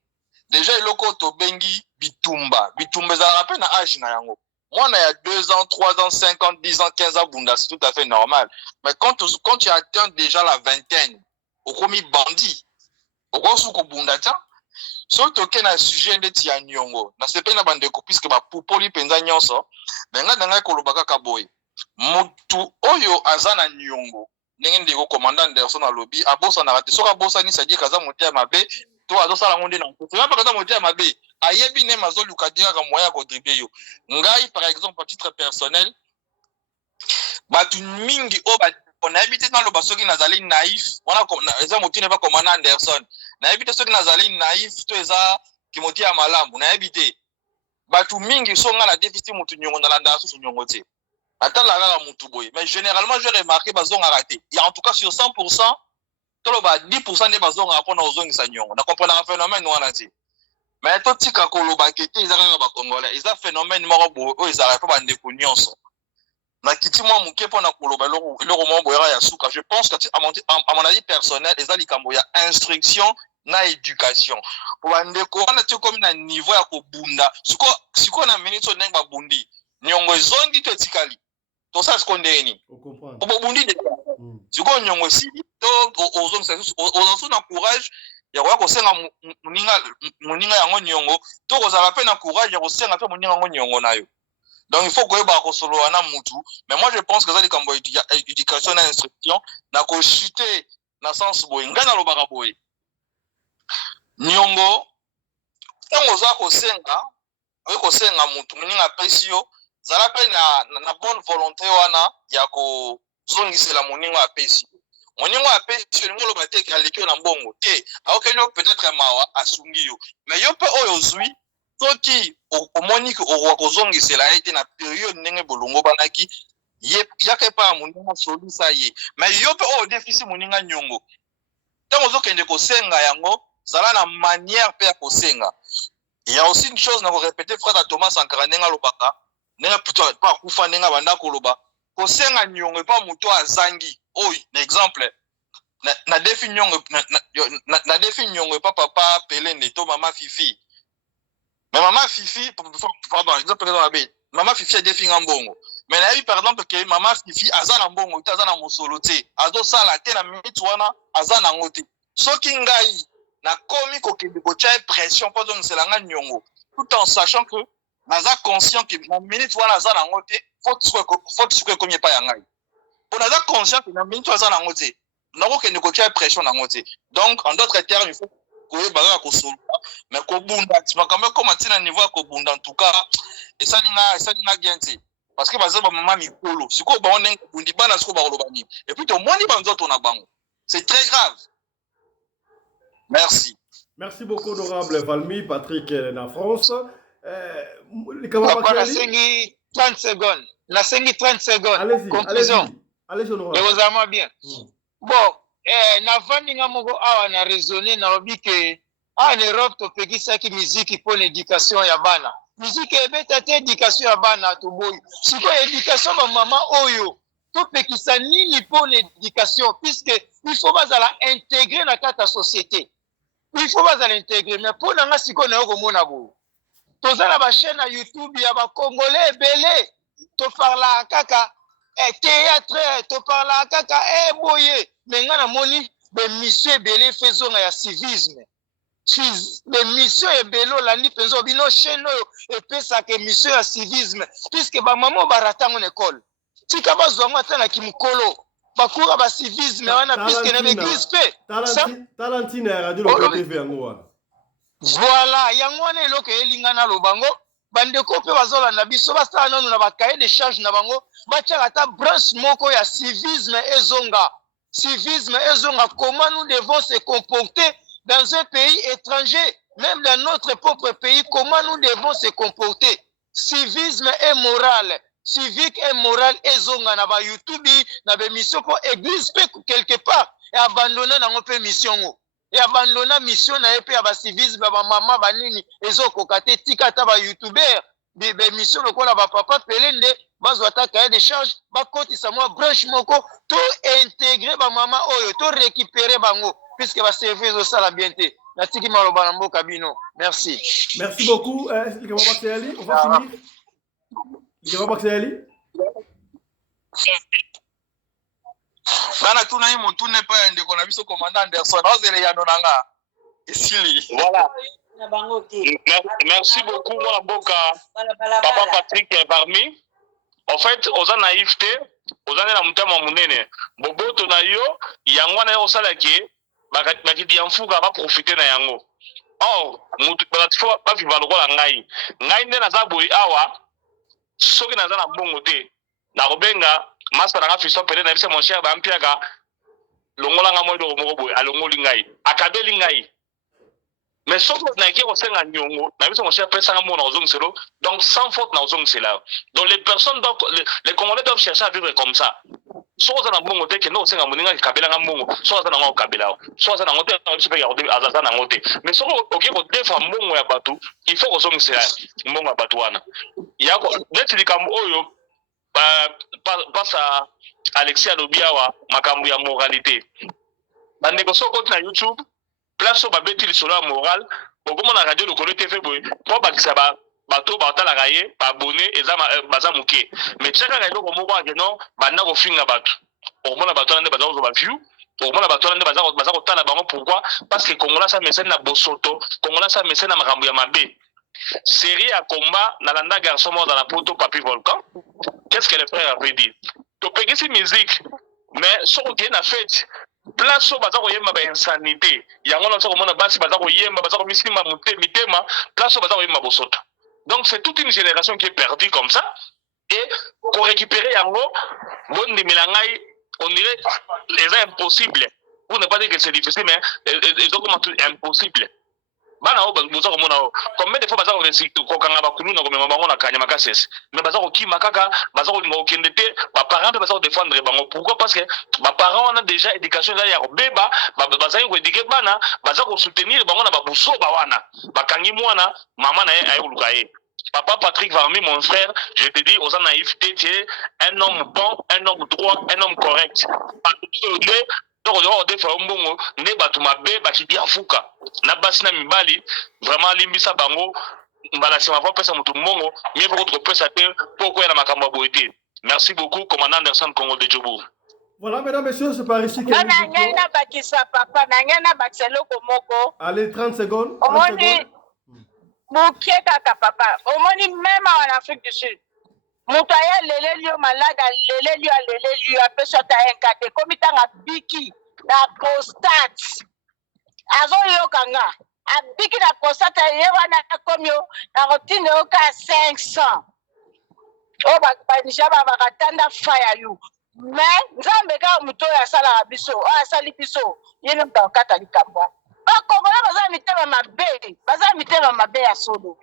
Déjà iloko to bengi bitumba za rappel na âge na yango. Moi, il y a 2 ans, 3 ans, 5 ans, 10 ans, 15 ans, Bunda, c'est tout à fait normal. Mais quand tu atteins déjà la vingtaine, au commis bandit, au gros sous Bunda, surtout qu'il y a un sujet de Tia Nyongo, na sepe na bande ko puisque ba popoli penza nyonso, benga nanga kolobaka kaboy. Mutu oyo azana Nyongo, ndenge ndeko commandant Anderson na lobby, abosa na rate. Soka bosa ni sadi kaza motia mabe, to azosala ngonde na nkoto. Pas kaza motia mabe. Ayebi ne mazo lukadira ka moya contribuer yo. Ngai par exemple à titre personnel, batu mingi o ba on a habité dans le basoki nazali naïf, on a comme eza moti ne pas commandant Anderson. Na habité soki nazali naïf to eza kimoti ya malamu, na habité. Batu mingi so nga na déficit mutu nyongo na landa so nyongo te. Attends la Moutouboué. Mais généralement, j'ai remarqué bazon a raté. Il y a en tout cas sur 100%, 10% des bazons à prendre aux zones sanyon. On a compris un phénomène, nous on a dit. Mais tout ce qu'on a quitté, ils ont congolais. Ils ont un phénomène, ils n'arrivent pas à découvrir. Na kiti moi muke pona koloba le roman boyera ya suka. Je pense que à mon avis personnel, les alikambo ya instruction na éducation. Pour bandeko wana tu comme na niveau ya ko bunda. Siko na minute neng ba bundi. Nyongo zongi to tikali. To sa skondeni. On comprend. Pour bundi de. Siko nyongo si to ozong sa ozonso na courage ya ko senga muninga yango nyongo. To ko za na courage ya ko senga pe muninga yango nyongo na yo. Donc il faut que vous solo wana mutu, mais moi je pense que ça les kambo éducation et instruction na ko chuter na sens boy ngana lo baka boy nyongo tango za ko senga mutu muninga pesio zala pe na bonne volonté wana ya ko zongisela muninga pesio muninga pesio ngolo bateki alekio na mbongo te aokenyo peut-être mawa asungi yo mais yo pe oyo zui toki omoni ko okozongisela ete na période ndenge bolongo banaki yake pa muninga solisa ye mais yo pe o déficit muninga nyongo tango zokende kosenga yango zala na manière pe ya kosenga. Il y a aussi une chose na ko répéter frère Thomas Sankara nenga lobaka nenga plutôt pas kufa nenga banda koloba kosenga nyongo pa muto azangi oy na exemple na défi nyongo na défi nyongo pa papa Pelende to mama Fifi. Mais maman Fifi, pardon, exemple maman Fifi a défini un bongo. Mais là, par exemple, que maman Fifi a un bongo, il a un mosoloté, a dos ça la tête, a mis tuana, a un ngote. Ce qui ngai, na komi ko ke ko tcha pression pas donc c'est la nyongo. Tout en sachant que naza conscient que na minute wana za na ngote, faut que comme pas yangai. Pour naza conscient que na minute wana za na ngote, na ko ke ko tcha pression na ngote. Donc en d'autres termes, il faut mais kobunda makambo comme atina niveau ya kobunda en tout cas et ça ninga bienté parce que bazaba mama mikolo siko ba oneng bundi bana siko ba kolobani et puis to moni banzoto na bango c'est très grave. Merci beaucoup honorable Valmy Patrick na France. Papa nasengi 30 secondes. Nasengi 30 secondes. Allez-y, conclusion. Allez-y honorable. Et vous avez bien. Bon, navandi nga moko awa na raisonner na obi ke en Europe to pekisaki musique pour l'éducation ya bana. Musique ebeta te éducation ya bana to boy. Siko éducation ba mama oyo to pekisa nini pour l'éducation puisque il faut bazala intégrer na kata société. Il faut bazala intégrer mais pour nga siko na ko mona bo. Tozala ba chaîne na YouTube ya ba Congolais belé to parla kaka théâtre to parla kaka boye. Mais nga na moni be mission belé faisons ya civisme. Les missions et bello la ni penzo bino cheno et pesa que mission ya civisme puisque ba maman barata mon école. Tika bazonga tana kimukolo. Bakura ba civisme wana puisque na l'église pe. Talentine radio le TV yango. Voilà, yango wana eloko elinga na lobango. Bandeko pe bazola na biso basala nanu na ba cahier de charge na bango. Bacha ta branche moko ya civisme ezonga. Civisme ezonga comment nous devons se comporter dans un pays étranger, même dans notre propre pays, comment nous devons se comporter. Civisme et moral, civique et moral, et zonga na ba YouTube, na ba mission pour église quelque part, et abandonner dans notre mission. Et abandonner mission na épée à ba civisme, ba maman, ba nini, et zo kokate, tikata ba YouTuber, ba mission le quoi ba papa Pelende, bazwata cahier de charge, ba koti sa moi branche moko, tout intégrer ba maman oyo, tout récupérer bango. Puisque va servir ça la bienté. Natiki maloba na kabino. Merci. Merci beaucoup. On va finir. Bana tuna hii mutune pa ndeko na biso commandant Anderson. Ozele ya nonanga. Isili. Voilà. Merci beaucoup mon boka. Papa Patrick Valmy. En fait, oza naïveté, oza na mutama munene. Boboto na yo, yangwana osala ke bakidi ya mfuka ba profiter na yango. Or, mutu batifo ba viva lokola ngai. Ngai nde naza boyi awa soki naza na bongo te. Na kobenga master na fiso pele na bise mon cher ba mpiaka longola nga moyo moko boyi alongoli ngai. Akabeli ngai. mais sauf que na kiko senga nyongo na biso mosia pesa ngamo na ozong selo donc sans faute na ozong sela donc les personnes donc les Congolais doivent chercher à vivre comme ça soit ça na bongo te que no senga moninga kabila ngambongo soit ça na ngo kabila soit ça na ngote biso pe ya azaza na ngote mais soko oki ko defa mbongo ya batu il faut ozong sela mbongo ya batu wana yako neti likambo oyo pasa Alexis Alobiawa makambo ya moralité bandeko soko na YouTube place au babeti lisolo ya moral beaucoup na radio lokolo TV boy po bakisa bato batalaka ye baabonné eza baza moke mais chaka ka eloko moko ake non banda kofinga bato omona bato wana nde baza kozwa baview omona bato wana nde baza kotala bango pourquoi parce que Kongola sa mesene na bosoto Kongola sa mesene na makambo ya mabe série à combat nalanda garçon mort dans la poto Papi Volcan qu'est-ce que le frère avait dit to pegisi musique mais soko qui na fête place au baza koyemba ba insanité yango na soko mona basi baza koyemba baza komisima mitema place au baza koyemba bosoto donc c'est toute une génération qui est perdue comme ça et pour récupérer yango bon de milangai on dirait c'est impossible pour ne pas dire que c'est difficile mais donc impossible bana o baza ko mona combien de fois baza ko resito ko kanga ba kuluna ko mema bango na kanya makasese mais baza ko kima kaka baza ko linga okende te ba parents baza ko défendre bango pourquoi parce que ba parents on a déjà éducation là ya ko beba baza ko éduquer bana baza ko soutenir bango na ba buso ba wana bakangi mwana mama na ye ayoluka ye papa Patrick Varmi mon frère je te dis aux naïveté tu es un homme bon un homme droit un homme correct donc on des fois mbongo ne batu mabe bakidi afuka na basi na mibali vraiment limbisa bango mbala sima va pesa mutu mbongo mieux vaut que pesa te pourquoi na makambo boité merci beaucoup commandant Anderson Congo de Djobu. Voilà mesdames messieurs c'est par ici que na bakisa papa na bakiselo komoko allez 30 secondes omoni mukie kaka papa omoni même en Afrique du Sud moto aya lelelio malade lelelio apesa ta enkate komitanga biki na prostate azoyokanga abiki na prostate ye wana akomio na rotine oka 500 o banisha bakatanda fire you mais nzambe ka moto ya sala biso asali biso yene mtakata likambo bakongola baza mitema mabe ya solo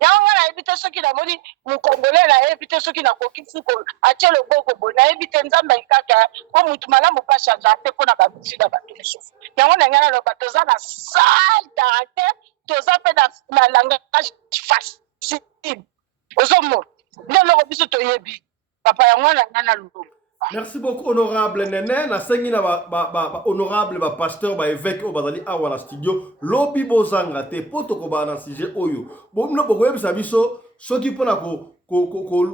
yango na ebite soki na moni mukongole na ebite soki na kokisi ko atie loboko bo na ebite nzamba ikaka ko mutu malamu pasha zate ko na babisi na bato mosusu yango na ngana lo bato za na sale caractère toza pe na langage facile ozomo ndelo ko biso toyebi papa yango na ngana lo. Merci beaucoup honorable Nene na sengi na ba honorable ba pasteur ba évêque o bazali awa na studio lobi bozanga te poto ko ba na sujet oyo bomno boko yebisa biso soki pona ko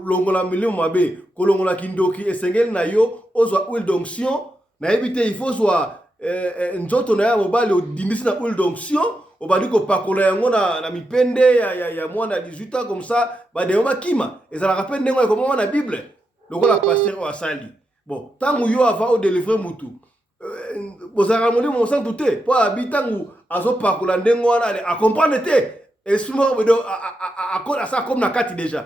longola milimu mabe ko longola kindoki esengeli na yo ozwa huile d'onction na éviter il faut soit nzoto na ya mobali odindisi na huile d'onction obali ko pakola yango na mipende ya mwana 18 ans comme ça ba de ba kima ezala rappel ndengo ko mona na bible lokola pasteur o asali bon tangu yo ava o délivrer mutu bozara moni mo sans douter po abitangu azopakola ndengo wana a comprendre te et souvent bedo a ça comme na kati déjà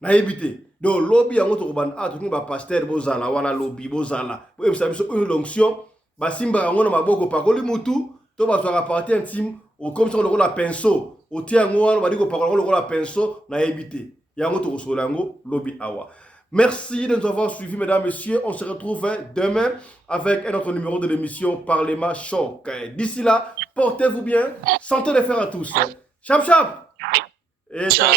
na éviter donc lobby yango to ban to ba pasteur bozala wana lobby bozala po ebisa biso une onction ba simba yango na maboko pakoli mutu to ba soka partie intime ou comme ça lokola pinceau o tiango wana ba diko pakola lokola pinceau na éviter yango to solango lobby awa. Merci de nous avoir suivis, mesdames, messieurs. On se retrouve demain avec un autre numéro de l'émission Parlement Choc. D'ici là, portez-vous bien. Santé de fer à tous. Chap chap. Et ciao.